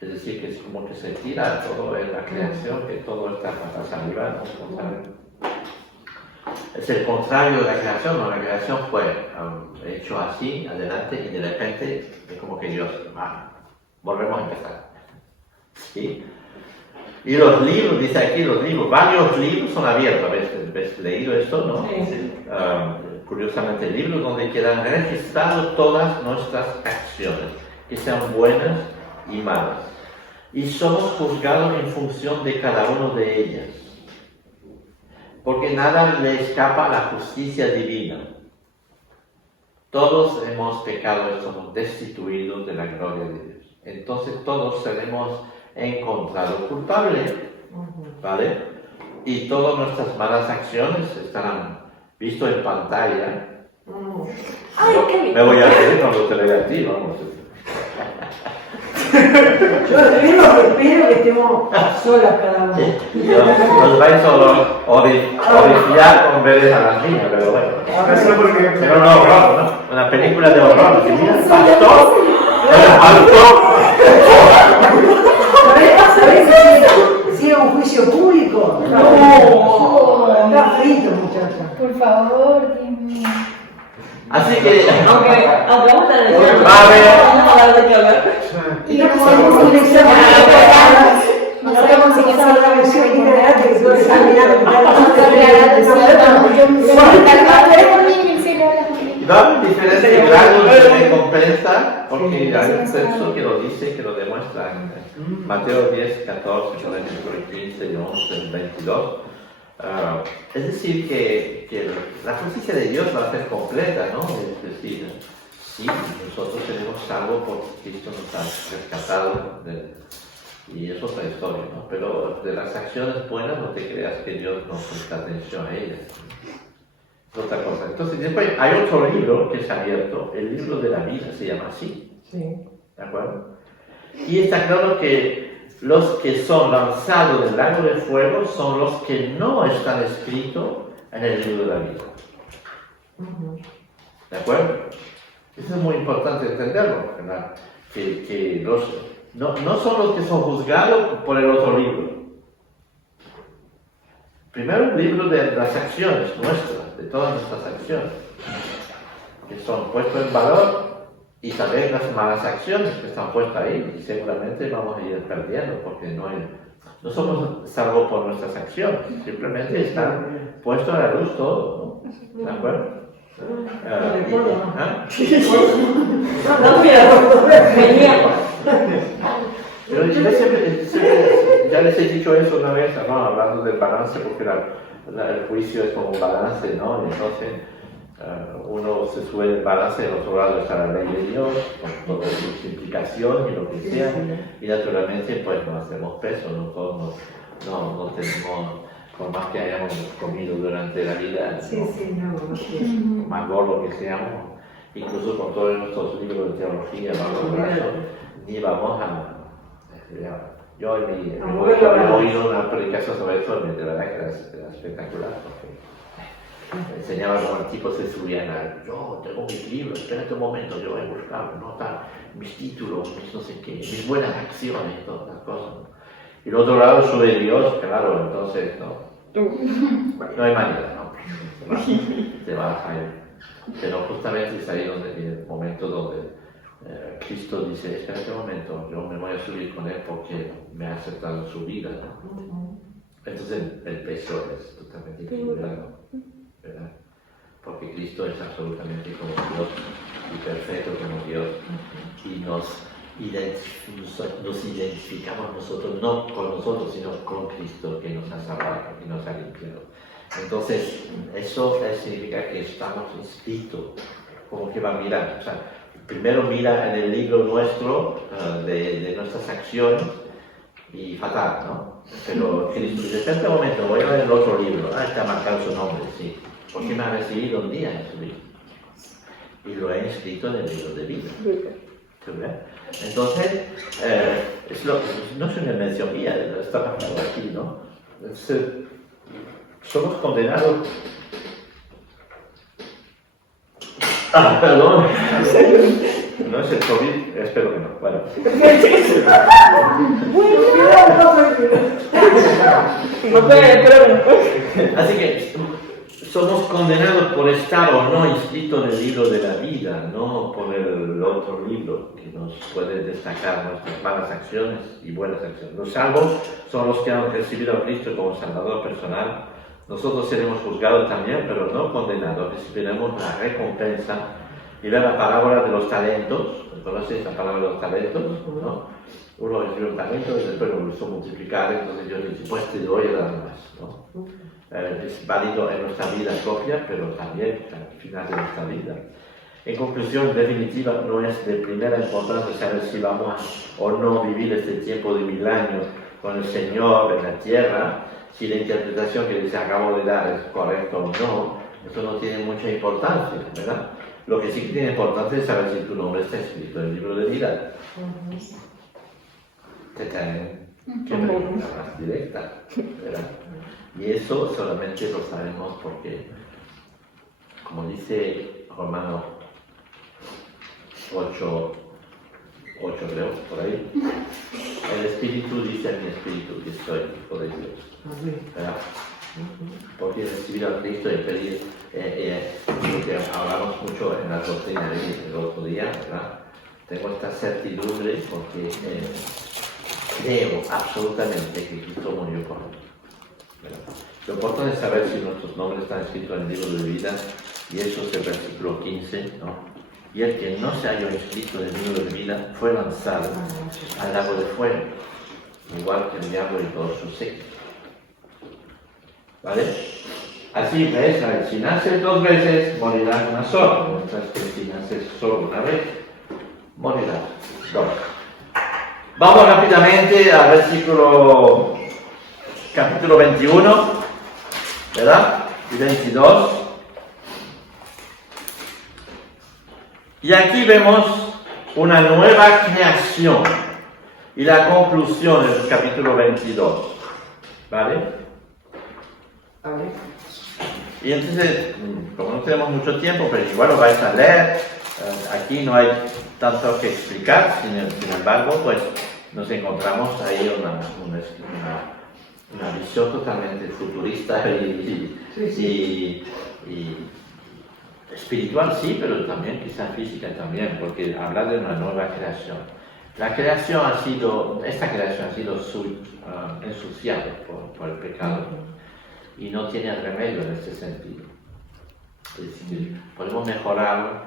Es decir, que es como que se tira todo en la creación, que todo está patas arriba, ¿no? Es el contrario de la creación, ¿no? La creación fue hecho así, adelante, y de repente es como que Dios, volvemos a empezar. ¿Sí? Y los libros, dice aquí los libros, varios libros son abiertos, ¿habéis leído esto, no? Sí. Curiosamente, libros donde quedan registradas todas nuestras acciones, que sean buenas y malas. Y somos juzgados en función de cada uno de ellas, porque nada le escapa a la justicia divina. Todos hemos pecado y somos destituidos de la gloria de Dios. Entonces todos seremos encontrados culpables, ¿vale? Y todas nuestras malas acciones estarán vistas en pantalla. Me voy a hacer cuando te lea a ti, vamos. Yo espero que estemos solas cada uno. Os vais a horrificar con ver a las niñas, pero bueno. Pero no horror, ¿no? Una película de horror. Que mira, pastor. ¿Sabés si es un juicio público? No. Está frito, muchacha. Por favor, Dios mío. Así que. Aunque vamos a decir. Va a haber. Vamos a hablar de qué hablar. Y no podemos iniciar no podemos iniciar la versión integral de que se está mirando. Va a haber diferentes grados de recompensa, porque hay un texto que lo dice, que lo demuestra en Mateo 10, 14, por ejemplo, 15, 11, 22. Es decir, que la justicia de Dios va a ser completa, ¿no? Es decir, sí, nosotros tenemos salvo porque Cristo nos ha rescatado, y es otra historia, ¿no? Pero de las acciones buenas no te creas que Dios no presta atención a ellas. Es otra cosa. Entonces, después hay otro libro que se ha abierto, el libro de la vida, se llama así. Sí. ¿De acuerdo? Y está claro que los que son lanzados del lago de fuego son los que no están escritos en el libro de la vida. ¿De acuerdo? Eso es muy importante entenderlo, ¿verdad? Que no son los que son juzgados por el otro libro. Primero el libro de las acciones nuestras, de todas nuestras acciones, que son puestas en valor, y también las malas acciones que están puestas ahí, y seguramente vamos a ir perdiendo, porque no somos salvos por nuestras acciones, simplemente están puestos a la luz todo, ¿no? ¿De acuerdo? Pero ya les he dicho eso una vez, ¿no? Hablando del balance, porque el juicio es como un balance, ¿no? Entonces, uno se sube el balance, del otro lado está la ley de Dios, con todas sus implicaciones y lo que sea, y naturalmente pues no hacemos peso, no tenemos, por más que hayamos comido durante la vida, más gordo que seamos, incluso con todos nuestros libros de teología, ni vamos a... Yo he oído una predicación sobre eso, de verdad que era espectacular, porque enseñaba cómo el tipo se subía yo tengo mis libros, espérate un momento, yo voy a buscar, mis títulos, mis no sé qué, mis buenas acciones, todas las cosas. Y el otro lado sube Dios, claro, entonces no hay manera, ¿no? Te vas a ir. Pero justamente es ahí donde viene el momento donde Cristo dice, espérate un momento, yo me voy a subir con él porque me ha aceptado en su vida, ¿no? Entonces el peso es totalmente equilibrado, ¿verdad? Porque Cristo es absolutamente como Dios y perfecto como Dios, y nos identificamos nosotros, no con nosotros, sino con Cristo que nos ha salvado y nos ha limpiado. Entonces, eso significa que estamos inscritos, como que va a mirar, o sea, primero mira en el libro nuestro de nuestras acciones y fatal, ¿no? Pero Cristo dice, espera un momento, voy a ver el otro libro, está marcado su nombre, sí, porque me ha recibido un día en su vida y lo he inscrito en el libro de vida. Entonces, no es una mención mía, está pasando aquí, ¿no? Somos condenados. Perdón. No es el COVID, espero que no. Bueno. Así que somos condenados por estar o no inscritos en el libro de la vida, no por el otro libro que nos puede destacar nuestras malas acciones y buenas acciones. Los salvos son los que han recibido a Cristo como Salvador personal. Nosotros seremos juzgados también, pero no condenados. Recibiremos la recompensa. Y ve la parábola de los talentos. ¿Conoces la parábola de los talentos? ¿No? Uno recibe un talento y después lo hizo multiplicar, entonces Dios dice, pues te doy a dar más, ¿no? Es válido en nuestra vida propia, pero también al final de nuestra vida. En conclusión, definitiva, no es de primera importancia saber si vamos o no vivir este tiempo de 1000 años con el Señor en la tierra, si la interpretación que les acabo de dar es correcta o no, eso no tiene mucha importancia, ¿verdad? Lo que sí que tiene importancia es saber si tu nombre está escrito en el libro de vida. Qué pregunta más directa, ¿verdad? Y eso solamente lo sabemos porque, como dice Romanos 8 creo, por ahí, el Espíritu dice a mi Espíritu que soy hijo de Dios, ¿verdad? Porque recibir a Cristo y pedir, lo que hablamos mucho en la doctrina el otro día, ¿verdad? Tengo esta certidumbre porque creo absolutamente que Cristo murió por mí. Lo importante es saber si nuestros nombres están escritos en el libro de vida, y eso es el versículo 15, ¿no? y el que no se halló inscrito en el libro de vida fue lanzado al lago de fuego, igual que el diablo y todos sus séquitos. ¿Vale? Así ves, si naces 2 veces, morirás una sola, mientras que si naces solo una vez, morirás 2. Vamos rápidamente al versículo, capítulo 21, ¿verdad? Y 22. Y aquí vemos una nueva creación y la conclusión del capítulo 22, ¿vale? ¿Vale? Y entonces, como no tenemos mucho tiempo, pero igual lo vais a leer, aquí no hay tanto que explicar, sin embargo, pues nos encontramos ahí una visión totalmente futurista y espiritual, sí, pero también quizás física también, porque habla de una nueva creación. Esta creación ha sido ensuciada por el pecado y no tiene remedio en este sentido. Es decir, podemos mejorarlo,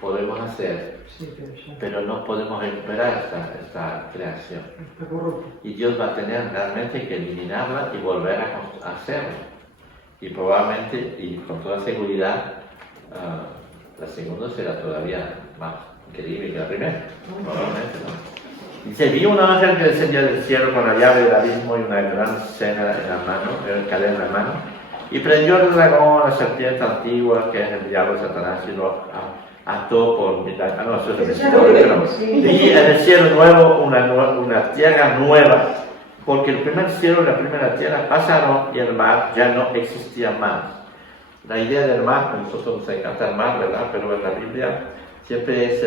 podemos hacer, Sí, pero no podemos recuperar esta creación. está corrupto. Y Dios va a tener realmente que eliminarla y volver a hacerla. Y probablemente, y con toda seguridad, la segunda será todavía más increíble que la primera. Probablemente, ¿no? Dice, vi un ángel que descendía del cielo con la llave del abismo y una gran cadena en la mano, y prendió el dragón, la serpiente antigua, que es el diablo Satanás, y lo ató por mitad. No, eso es el versículo. Vi en el cielo nuevo una tierra nueva, porque el primer cielo y la primera tierra pasaron y el mar ya no existía más. La idea del mar, a nosotros nos encanta el mar, ¿verdad? Pero en la Biblia siempre es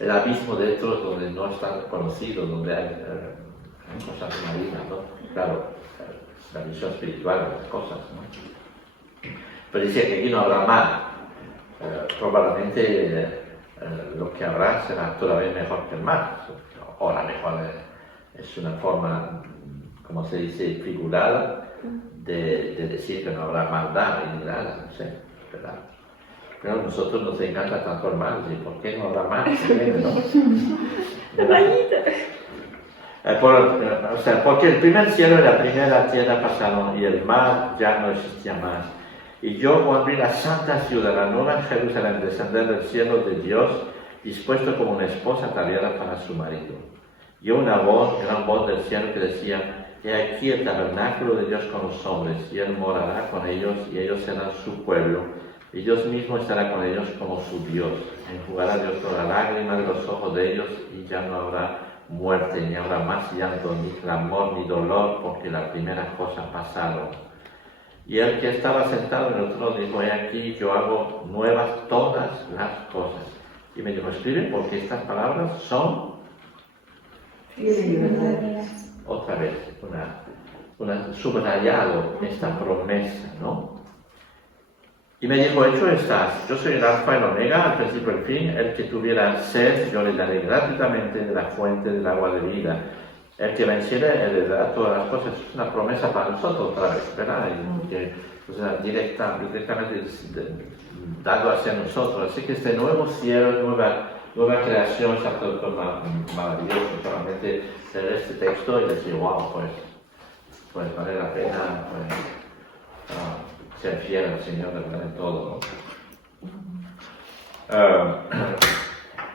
el abismo dentro donde no está conocido, donde hay cosas marinas, ¿no? Claro, la visión espiritual de las cosas, ¿no? Pero dice que aquí no habrá mar. Probablemente lo que habrá será todavía mejor que el mar. O a lo mejor es una forma, como se dice, figurada de decir que no habrá maldad ni nada, no sé, ¿verdad? Pero a nosotros nos encanta tanto el mar, ¿y por qué no habrá mar? Porque el primer cielo y la primera tierra pasaron y el mar ya no existía más. Y yo cuando vi la santa ciudad, la nueva Jerusalén, descender del cielo de Dios, dispuesto como una esposa ataviada para su marido. Y una gran voz del cielo que decía, he aquí el tabernáculo de Dios con los hombres, y Él morará con ellos, y ellos serán su pueblo, y Dios mismo estará con ellos como su Dios. Enjugará Dios toda lágrima de los ojos de ellos, y ya no habrá muerte, ni habrá más llanto, ni clamor, ni dolor, porque las primeras cosas pasaron. Y el que estaba sentado en el trono dijo, he aquí, yo hago nuevas todas las cosas. Y me dijo, escribe, porque estas palabras son otra vez, una subrayado esta promesa, ¿no? Y me dijo, hecho estás, yo soy el alfa y el omega, al principio y el fin, el que tuviera sed, yo le daré gratuitamente de la fuente del agua de vida. El que venciere heredará todas las cosas. Es una promesa para nosotros otra vez, ¿verdad? O sea, directamente dado hacia nosotros. Así que este nuevo cielo, nueva creación, es absolutamente maravilloso. Solamente leer este texto y decir, wow, pues vale la pena ser fiel al Señor de verdad en todo, ¿no?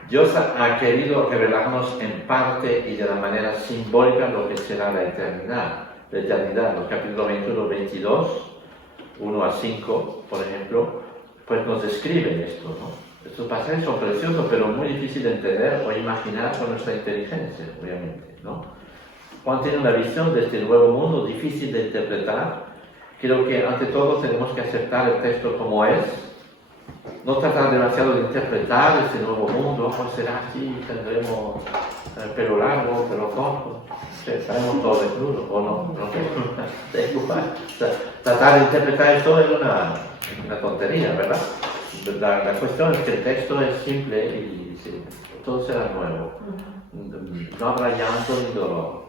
Dios ha querido revelarnos en parte y de la manera simbólica lo que será la eternidad. La eternidad, los capítulos 21, 22, 1 a 5, por ejemplo, pues nos describen esto, ¿no? Estos pasajes son preciosos, pero muy difíciles de entender o imaginar con nuestra inteligencia, obviamente, ¿no? Juan tiene una visión de este nuevo mundo difícil de interpretar. Creo que ante todo tenemos que aceptar el texto como es, no tratar demasiado de interpretar este nuevo mundo, pues será así, tendremos pelo largo, pelo corto, estaremos todos desnudos, o no sé, tratar de interpretar esto es una tontería, ¿verdad? La cuestión es que el texto es simple y sí, todo será nuevo. No habrá llanto ni dolor,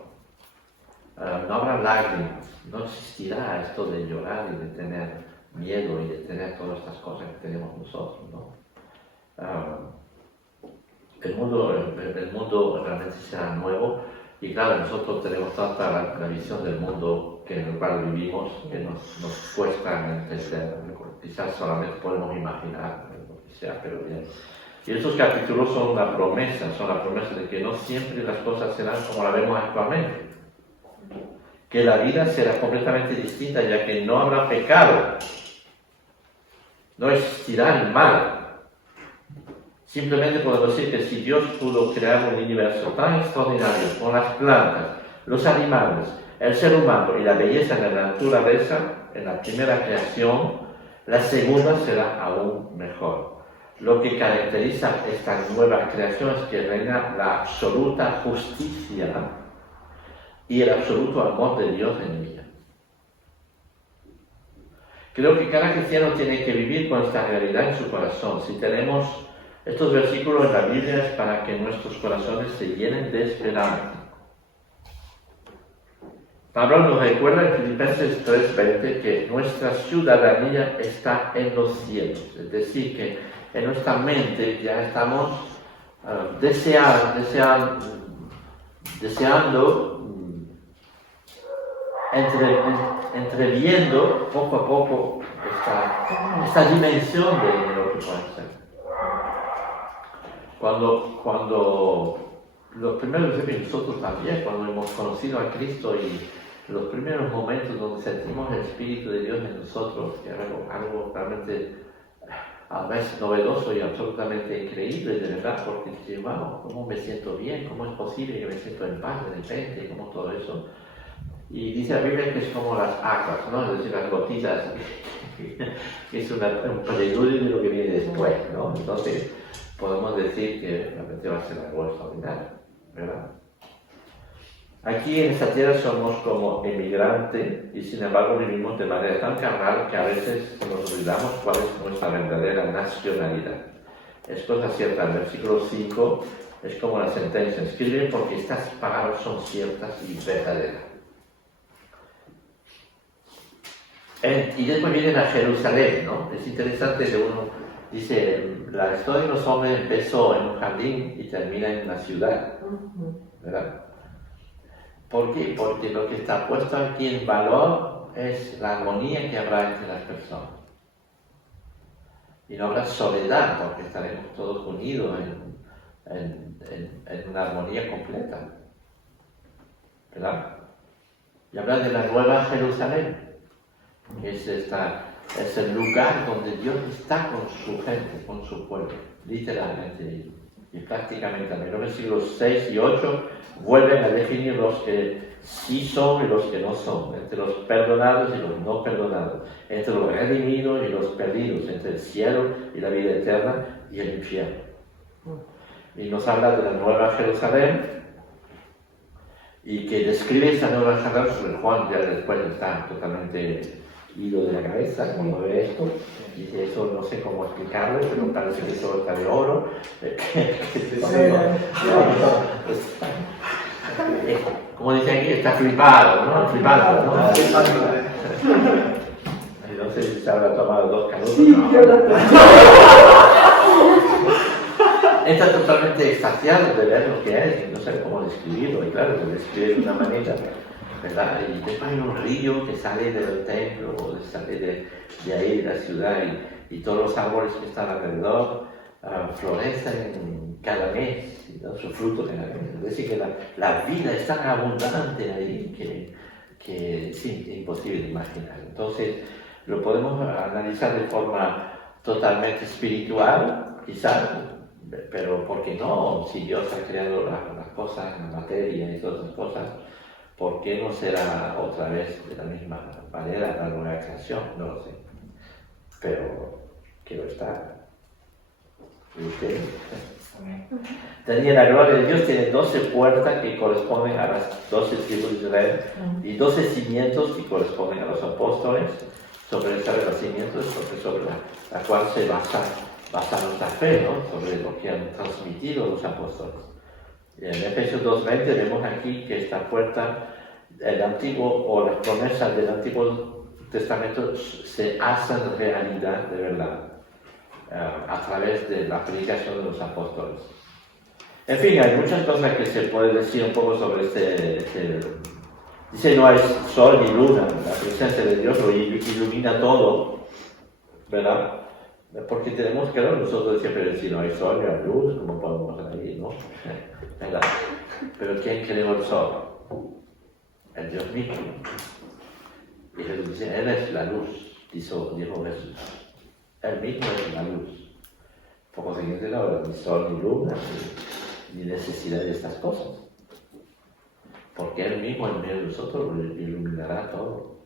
no habrá lágrimas, no existirá esto de llorar y de tener miedo y de tener todas estas cosas que tenemos nosotros, ¿no? el mundo realmente será nuevo. Y claro, nosotros tenemos tanta la visión del mundo en el cual vivimos que nos cuesta entender. Quizás solamente podemos imaginar lo que sea, pero bien. Y estos capítulos son la promesa de que no siempre las cosas serán como la vemos actualmente. Que la vida será completamente distinta, ya que no habrá pecado, no existirá el mal. Simplemente podemos decir que si Dios pudo crear un universo tan extraordinario con las plantas, los animales, el ser humano y la belleza de la naturaleza en la primera creación, la segunda será aún mejor. Lo que caracteriza esta nueva creación es que reina la absoluta justicia y el absoluto amor de Dios en ella. Creo que cada cristiano tiene que vivir con esta realidad en su corazón. Si tenemos estos versículos en la Biblia es para que nuestros corazones se llenen de esperanza. Pablo nos recuerda en Filipenses 3:20 que nuestra ciudadanía está en los cielos, es decir, que en nuestra mente ya estamos deseando, entreviendo poco a poco esta dimensión de lo que puede ser. Cuando los primeros de nosotros también, cuando hemos conocido a Cristo y los primeros momentos donde sentimos el Espíritu de Dios en nosotros, que era algo realmente a veces novedoso y absolutamente increíble, de verdad, porque dices, wow, ¿cómo me siento bien? ¿Cómo es posible que me siento en paz de repente? ¿Cómo todo eso? Y dice la Biblia que es como las aguas, ¿no? Es decir, las gotitas, que es un preludio de lo que viene después, ¿no? Entonces, podemos decir que realmente va a ser algo extraordinario, ¿verdad? Aquí en esta tierra somos como emigrantes y sin embargo vivimos de manera tan carnal que a veces nos olvidamos cuál es nuestra verdadera nacionalidad. Es cosa cierta, el versículo 5 es como la sentencia, escribe porque estas palabras son ciertas y verdaderas. Y después viene a Jerusalén, ¿no? Es interesante que uno dice, la historia de los hombres empezó en un jardín y termina en una ciudad, ¿verdad? ¿Por qué? Porque lo que está puesto aquí en valor es la armonía que habrá entre las personas. Y no habrá soledad, porque estaremos todos unidos en una armonía completa, ¿verdad? Y habla de la Nueva Jerusalén, que es el lugar donde Dios está con su gente, con su pueblo, literalmente y prácticamente también. Los versículos 6 y 8 vuelven a definir los que sí son y los que no son, entre los perdonados y los no perdonados, entre los redimidos y los perdidos, entre el cielo y la vida eterna y el infierno. Y nos habla de la Nueva Jerusalén y que describe esta Nueva Jerusalén. Juan ya después está totalmente ido de la cabeza cuando ve esto, dice eso no sé cómo explicarlo, pero parece que todo está de oro, como dice aquí, está flipado, ¿no? Flipando, ¿no? No sé si se habrá tomado 2 canutos. Sí, está totalmente extasiado de ver lo que es, no sé cómo describirlo, y claro, se describe de una manera, ¿verdad? Y después hay un río que sale del templo, o sale de ahí, de la ciudad, y todos los árboles que están alrededor florecen cada mes, ¿no? Su fruto cada mes. Es decir, que la vida es tan abundante ahí que es imposible de imaginar. Entonces, lo podemos analizar de forma totalmente espiritual, quizás, pero ¿por qué no? Si Dios ha creado las cosas, la materia y todas esas cosas, ¿por qué no será otra vez de la misma manera la nueva creación? No lo sé. Pero quiero estar. ¿Y usted? Tenía la gloria de Dios, tiene 12 puertas que corresponden a las 12 tribus de Israel y 12 cimientos que corresponden a los apóstoles. Sobre esta de los cimientos, sobre la cual se basa nuestra fe, ¿no? Sobre lo que han transmitido los apóstoles. Y en Efesios 2:20 vemos aquí que esta puerta, el antiguo o las promesas del Antiguo Testamento se hacen realidad de verdad. a través de la predicación de los apóstoles. En fin, hay muchas cosas que se puede decir un poco sobre dice, no hay sol ni luna, la presencia de Dios lo ilumina todo, ¿verdad? Porque tenemos que nosotros siempre decir, no hay sol ni hay luz, ¿cómo podemos ir, no? ¿Verdad? Pero ¿quién creó el sol? El Dios mismo. Y Jesús dice, Él es la luz, dijo Jesús. Él mismo es la luz. Por consiguiente, no habrá ni sol ni luna, ni necesidad de estas cosas. Porque Él mismo en medio de nosotros iluminará todo.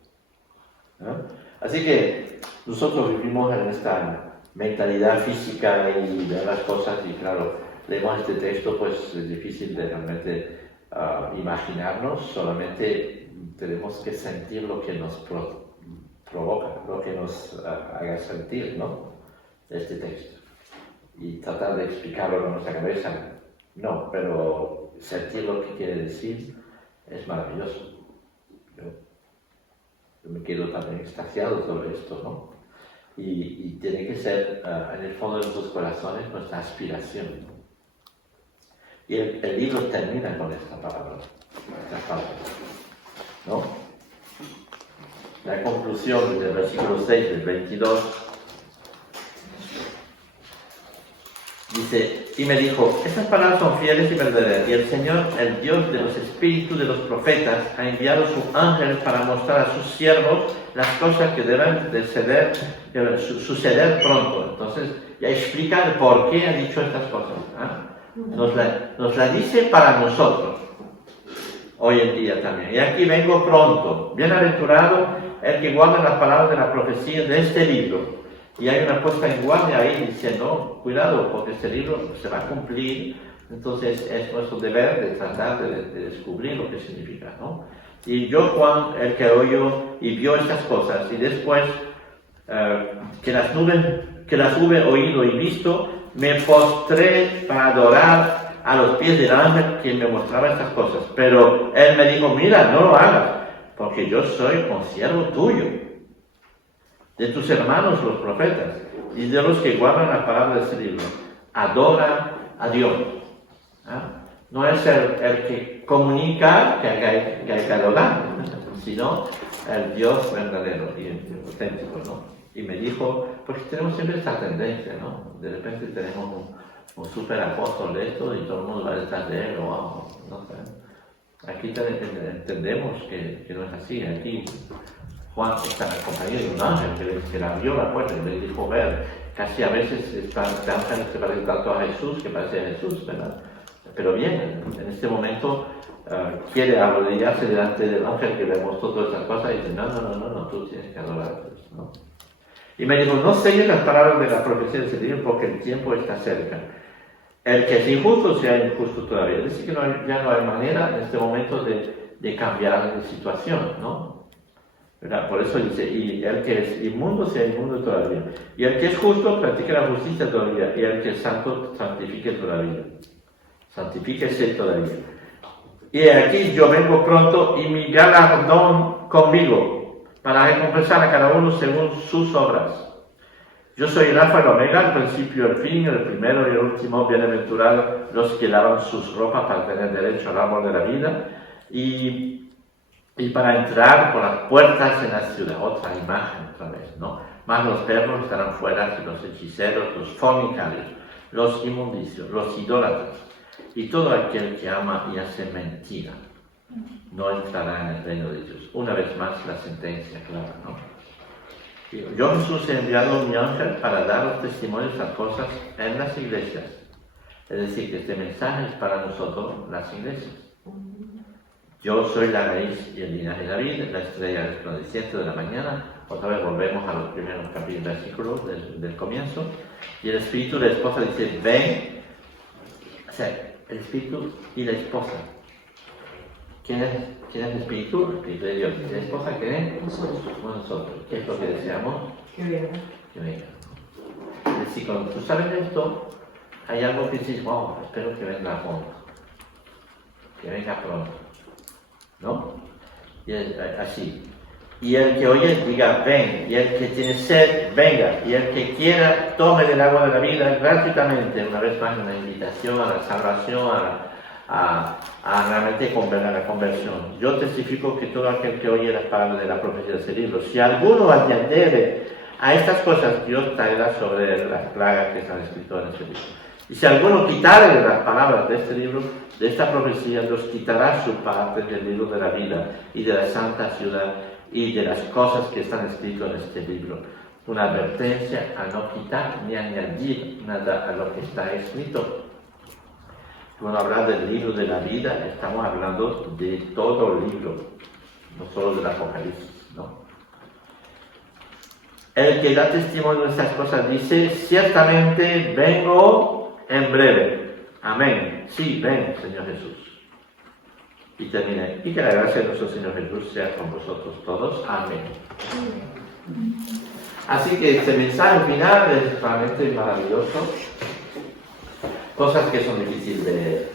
¿No? Así que nosotros vivimos en esta mentalidad física y de las cosas, y claro, leemos este texto, pues es difícil de realmente imaginarnos, solamente tenemos que sentir lo que nos provoca, lo que nos haga sentir, ¿no? Este texto. Y tratar de explicarlo con nuestra cabeza, no, pero sentir lo que quiere decir es maravilloso. Yo me quedo también extasiado sobre esto, ¿no? Y tiene que ser, en el fondo de nuestros corazones, nuestra aspiración. Y el libro termina con esta palabra, ¿no? La conclusión del versículo 6 del 22 dice, y me dijo, estas palabras son fieles y verdaderas, y el Señor, el Dios de los espíritus de los profetas, ha enviado su ángel para mostrar a sus siervos las cosas que deben de suceder pronto. Entonces, ya explica el por qué ha dicho estas cosas. Nos la dice para nosotros, hoy en día también. Y aquí vengo pronto. Bienaventurado el que guarda las palabras de la profecía de este libro. Y hay una puesta en guardia ahí diciendo, cuidado, porque este libro se va a cumplir, entonces es nuestro deber de tratar de descubrir lo que significa, ¿no? Y yo, Juan, el que oyó y vio estas cosas, y después que las hube oído y visto, me postré para adorar a los pies del ángel que me mostraba estas cosas. Pero él me dijo, mira, no lo hagas, porque yo soy consiervo tuyo, de tus hermanos los profetas, y de los que guardan la palabra de este libro. Adora a Dios. No es el que comunica que hay que adorar, sino el Dios verdadero y auténtico, ¿no? Y me dijo, porque tenemos siempre esta tendencia, ¿no? De repente tenemos un super apóstol de esto y todo el mundo va detrás de él, o no sé. Aquí entendemos que no es así. Aquí Juan está acompañado de un ángel que le abrió la puerta y le dijo ver. Casi a veces este ángel se parece tanto a Jesús que parece a Jesús, ¿verdad? Pero bien, en este momento quiere arrodillarse delante del ángel que le mostró todas estas cosas y dice, no, tú tienes que adorar a Dios, ¿no? Y me dijo, no selles las palabras de la profecía de ese libro porque el tiempo está cerca. El que es injusto sea injusto todavía. Es decir, que ya no hay manera en este momento de cambiar de situación, ¿no? ¿Verdad? Por eso dice, y el que es inmundo sea inmundo todavía. Y el que es justo practique la justicia todavía. Y el que es santo santifique todavía. Santifíquese todavía. Y aquí yo vengo pronto y mi galardón conmigo, para recompensar a cada uno según sus obras. Yo soy el Alfa y el Omega, el principio y el fin, el primero y el último. Bienaventurados los que lavan sus ropas para tener derecho al árbol de la vida y para entrar por las puertas en la ciudad. Otra imagen otra vez, ¿no? Mas los perros estarán fuera, y los hechiceros, los fornicarios, los inmundicios, los idólatras y todo aquel que ama y hace mentira no entrará en el reino de Dios. Una vez más la sentencia clara, ¿no? Yo, Jesús, he enviado mi ángel para dar los testimonios a cosas en las iglesias. Es decir, que este mensaje es para nosotros, las iglesias. Yo soy la raíz y el linaje de David, la estrella resplandeciente de la mañana. Otra vez volvemos a los primeros versículos del comienzo. Y el espíritu de la esposa dice, ven. O sea, el espíritu y la esposa. ¿Quién es el espíritu? El espíritu de Dios. ¿Y la esposa qué es? Nosotros. ¿Qué es lo que deseamos? Que venga. Que venga. Es decir, cuando tú sabes esto, hay algo que dices, wow, espero que venga pronto. Que venga pronto. ¿No? Y es así. Y el que oye, diga, ven. Y el que tiene sed, venga. Y el que quiera, tome del agua de la vida gratuitamente. Una vez más, una invitación a la salvación, a realmente a la conversión. Yo testifico que todo aquel que oye las palabras de la profecía de este libro, si alguno añadiere a estas cosas, Dios traerá sobre las plagas que están escritas en este libro. Y si alguno quitare de las palabras de este libro, de esta profecía, Dios quitará su parte del libro de la vida y de la santa ciudad y de las cosas que están escritas en este libro. Una advertencia a no quitar ni añadir nada a lo que está escrito. Cuando habla del libro de la vida, estamos hablando de todo el libro, no solo del Apocalipsis, ¿no? El que da testimonio de estas cosas dice, ciertamente vengo en breve. Amén. Sí, ven, Señor Jesús. Y termina. Y que la gracia de nuestro Señor Jesús sea con vosotros todos. Amén. Así que este mensaje final es realmente maravilloso. Cosas que son difíciles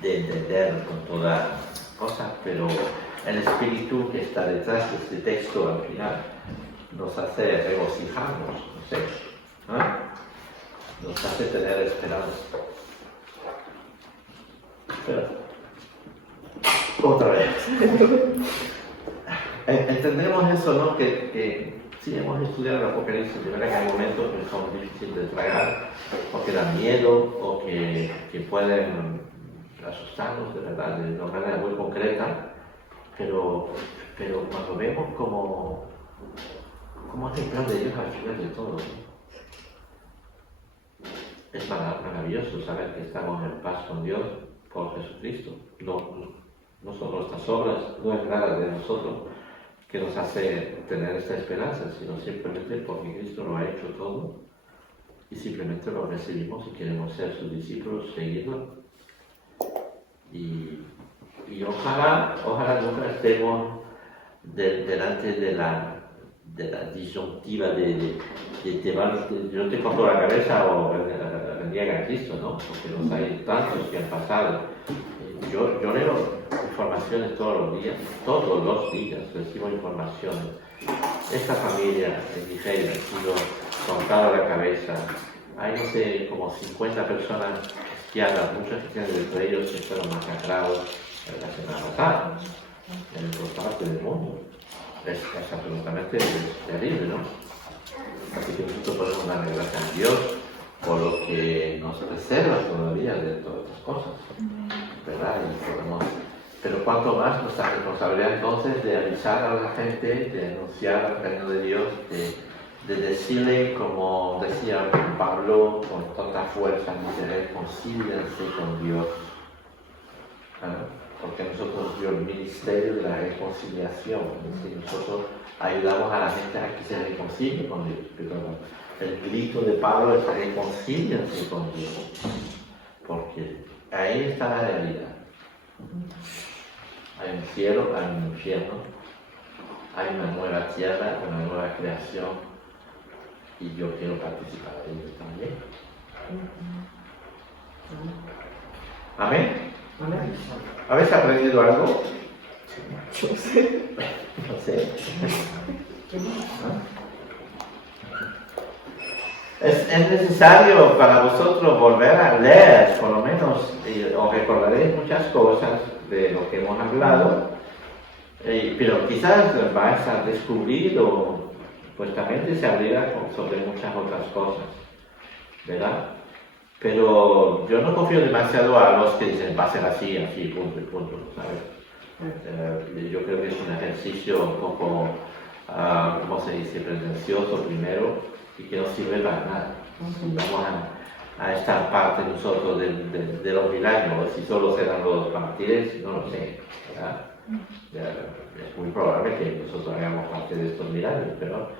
de entender con toda cosa, pero el espíritu que está detrás de este texto al final nos hace regocijarnos, no sé, nos hace tener esperanza. Pero, otra vez. Entendemos eso, ¿no? Que sí, hemos estudiado el Apocalipsis, de verdad que hay momentos que son difíciles de tragar, o que dan miedo, o que pueden asustarnos, de verdad, de una manera muy concreta, pero cuando vemos cómo es el plan de Dios al final de todo, es maravilloso saber que estamos en paz con Dios por Jesucristo. No son nuestras obras, no es nada de nosotros que nos hace tener esta esperanza, sino simplemente porque Cristo lo ha hecho todo y simplemente lo recibimos y queremos ser sus discípulos, seguirlo. Y ojalá nunca estemos delante de la disyuntiva yo te corto la cabeza o niega a Cristo, ¿no? Porque los hay tantos que han pasado. Yo leo informaciones todos los días recibo informaciones. Esta familia en Nigeria ha sido cortada la cabeza. Hay, no sé, como 50 personas cristianas, muchos cristianos entre ellos que fueron masacrados la semana pasada en toda parte del mundo. Es absolutamente terrible, ¿no? Así que nosotros podemos darle gracias a Dios por lo que nos reserva todavía de todas estas cosas, ¿verdad? Pero cuanto más nuestra responsabilidad entonces de avisar a la gente, de anunciar el reino de Dios, de decirle, como decía Pablo, con tanta fuerza, reconcíliense con Dios. Porque nosotros dio el ministerio de la reconciliación, es decir, nosotros ayudamos a la gente a que se reconcilie con Dios. Pero el grito de Pablo es reconcíliense con Dios, porque ahí está la realidad. Hay un cielo, hay un infierno, hay una nueva tierra, una nueva creación, y yo quiero participar de ello también. Amén. ¿Habéis aprendido algo? Yo sé. No sé. Es necesario para vosotros volver a leer, por lo menos, os recordaréis muchas cosas de lo que hemos hablado, pero quizás vais a descubrir o pues también se abrirá sobre muchas otras cosas, ¿verdad? Pero yo no confío demasiado a los que dicen va a ser así, punto y punto, ¿sabes? Yo creo que es un ejercicio un poco, ¿cómo se dice?, pretencioso primero y que no sirve para nada. Vamos a esta parte nosotros de los 1000 años, si solo serán los mártires, no lo sé, ¿verdad? Es muy probable que nosotros hagamos parte de estos 1000 años, pero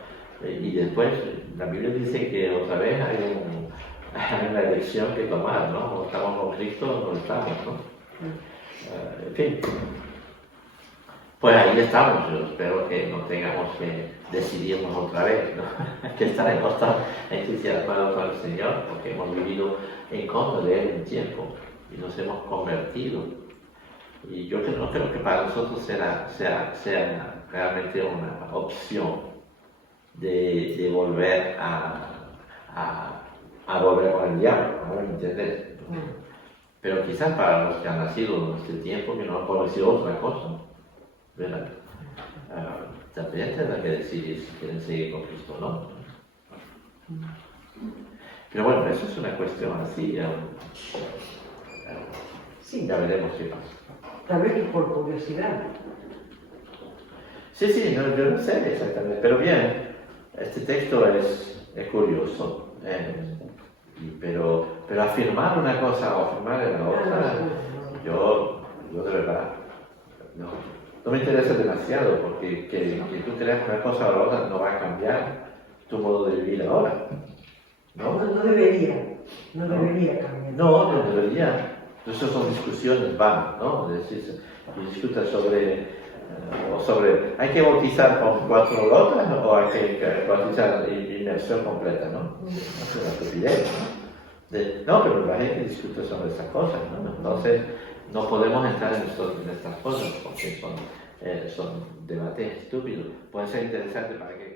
y después la Biblia dice que otra vez hay una elección que tomar, ¿no? O estamos con Cristo o no estamos, ¿no? En fin, pues ahí estamos. Yo espero que no tengamos que decidirnos otra vez, ¿no? Que estaremos tan entusiasmados con el Señor porque hemos vivido en contra de Él un tiempo y nos hemos convertido. Y yo no creo que para nosotros sea realmente una opción de volver a volver con el diablo, ¿no? ¿Entiendes? Pero quizás para los que han nacido en este tiempo, que no han conocido otra cosa, ¿verdad? También tendrán que decidir si quieren seguir con Cristo o no. Pero bueno, eso es una cuestión así, Sí, ya veremos qué pasa. tal vez por curiosidad. Sí, no, yo no sé exactamente, pero bien, este texto es curioso, pero afirmar una cosa o afirmar la otra, yo de verdad, no me interesa demasiado, porque que tú creas una cosa o la otra no va a cambiar tu modo de vivir ahora, ¿no? No debería cambiar. No debería. Entonces son discusiones vanas, ¿no? Es decir, y discutas sobre, ¿hay que bautizar con 4 lotas o hay que bautizar inmersión completa, ¿no? Es una estupidez, ¿no? No, pero la gente discute sobre esas cosas, ¿no? Entonces, no podemos entrar en estas cosas porque son debates estúpidos. Puede ser interesante para que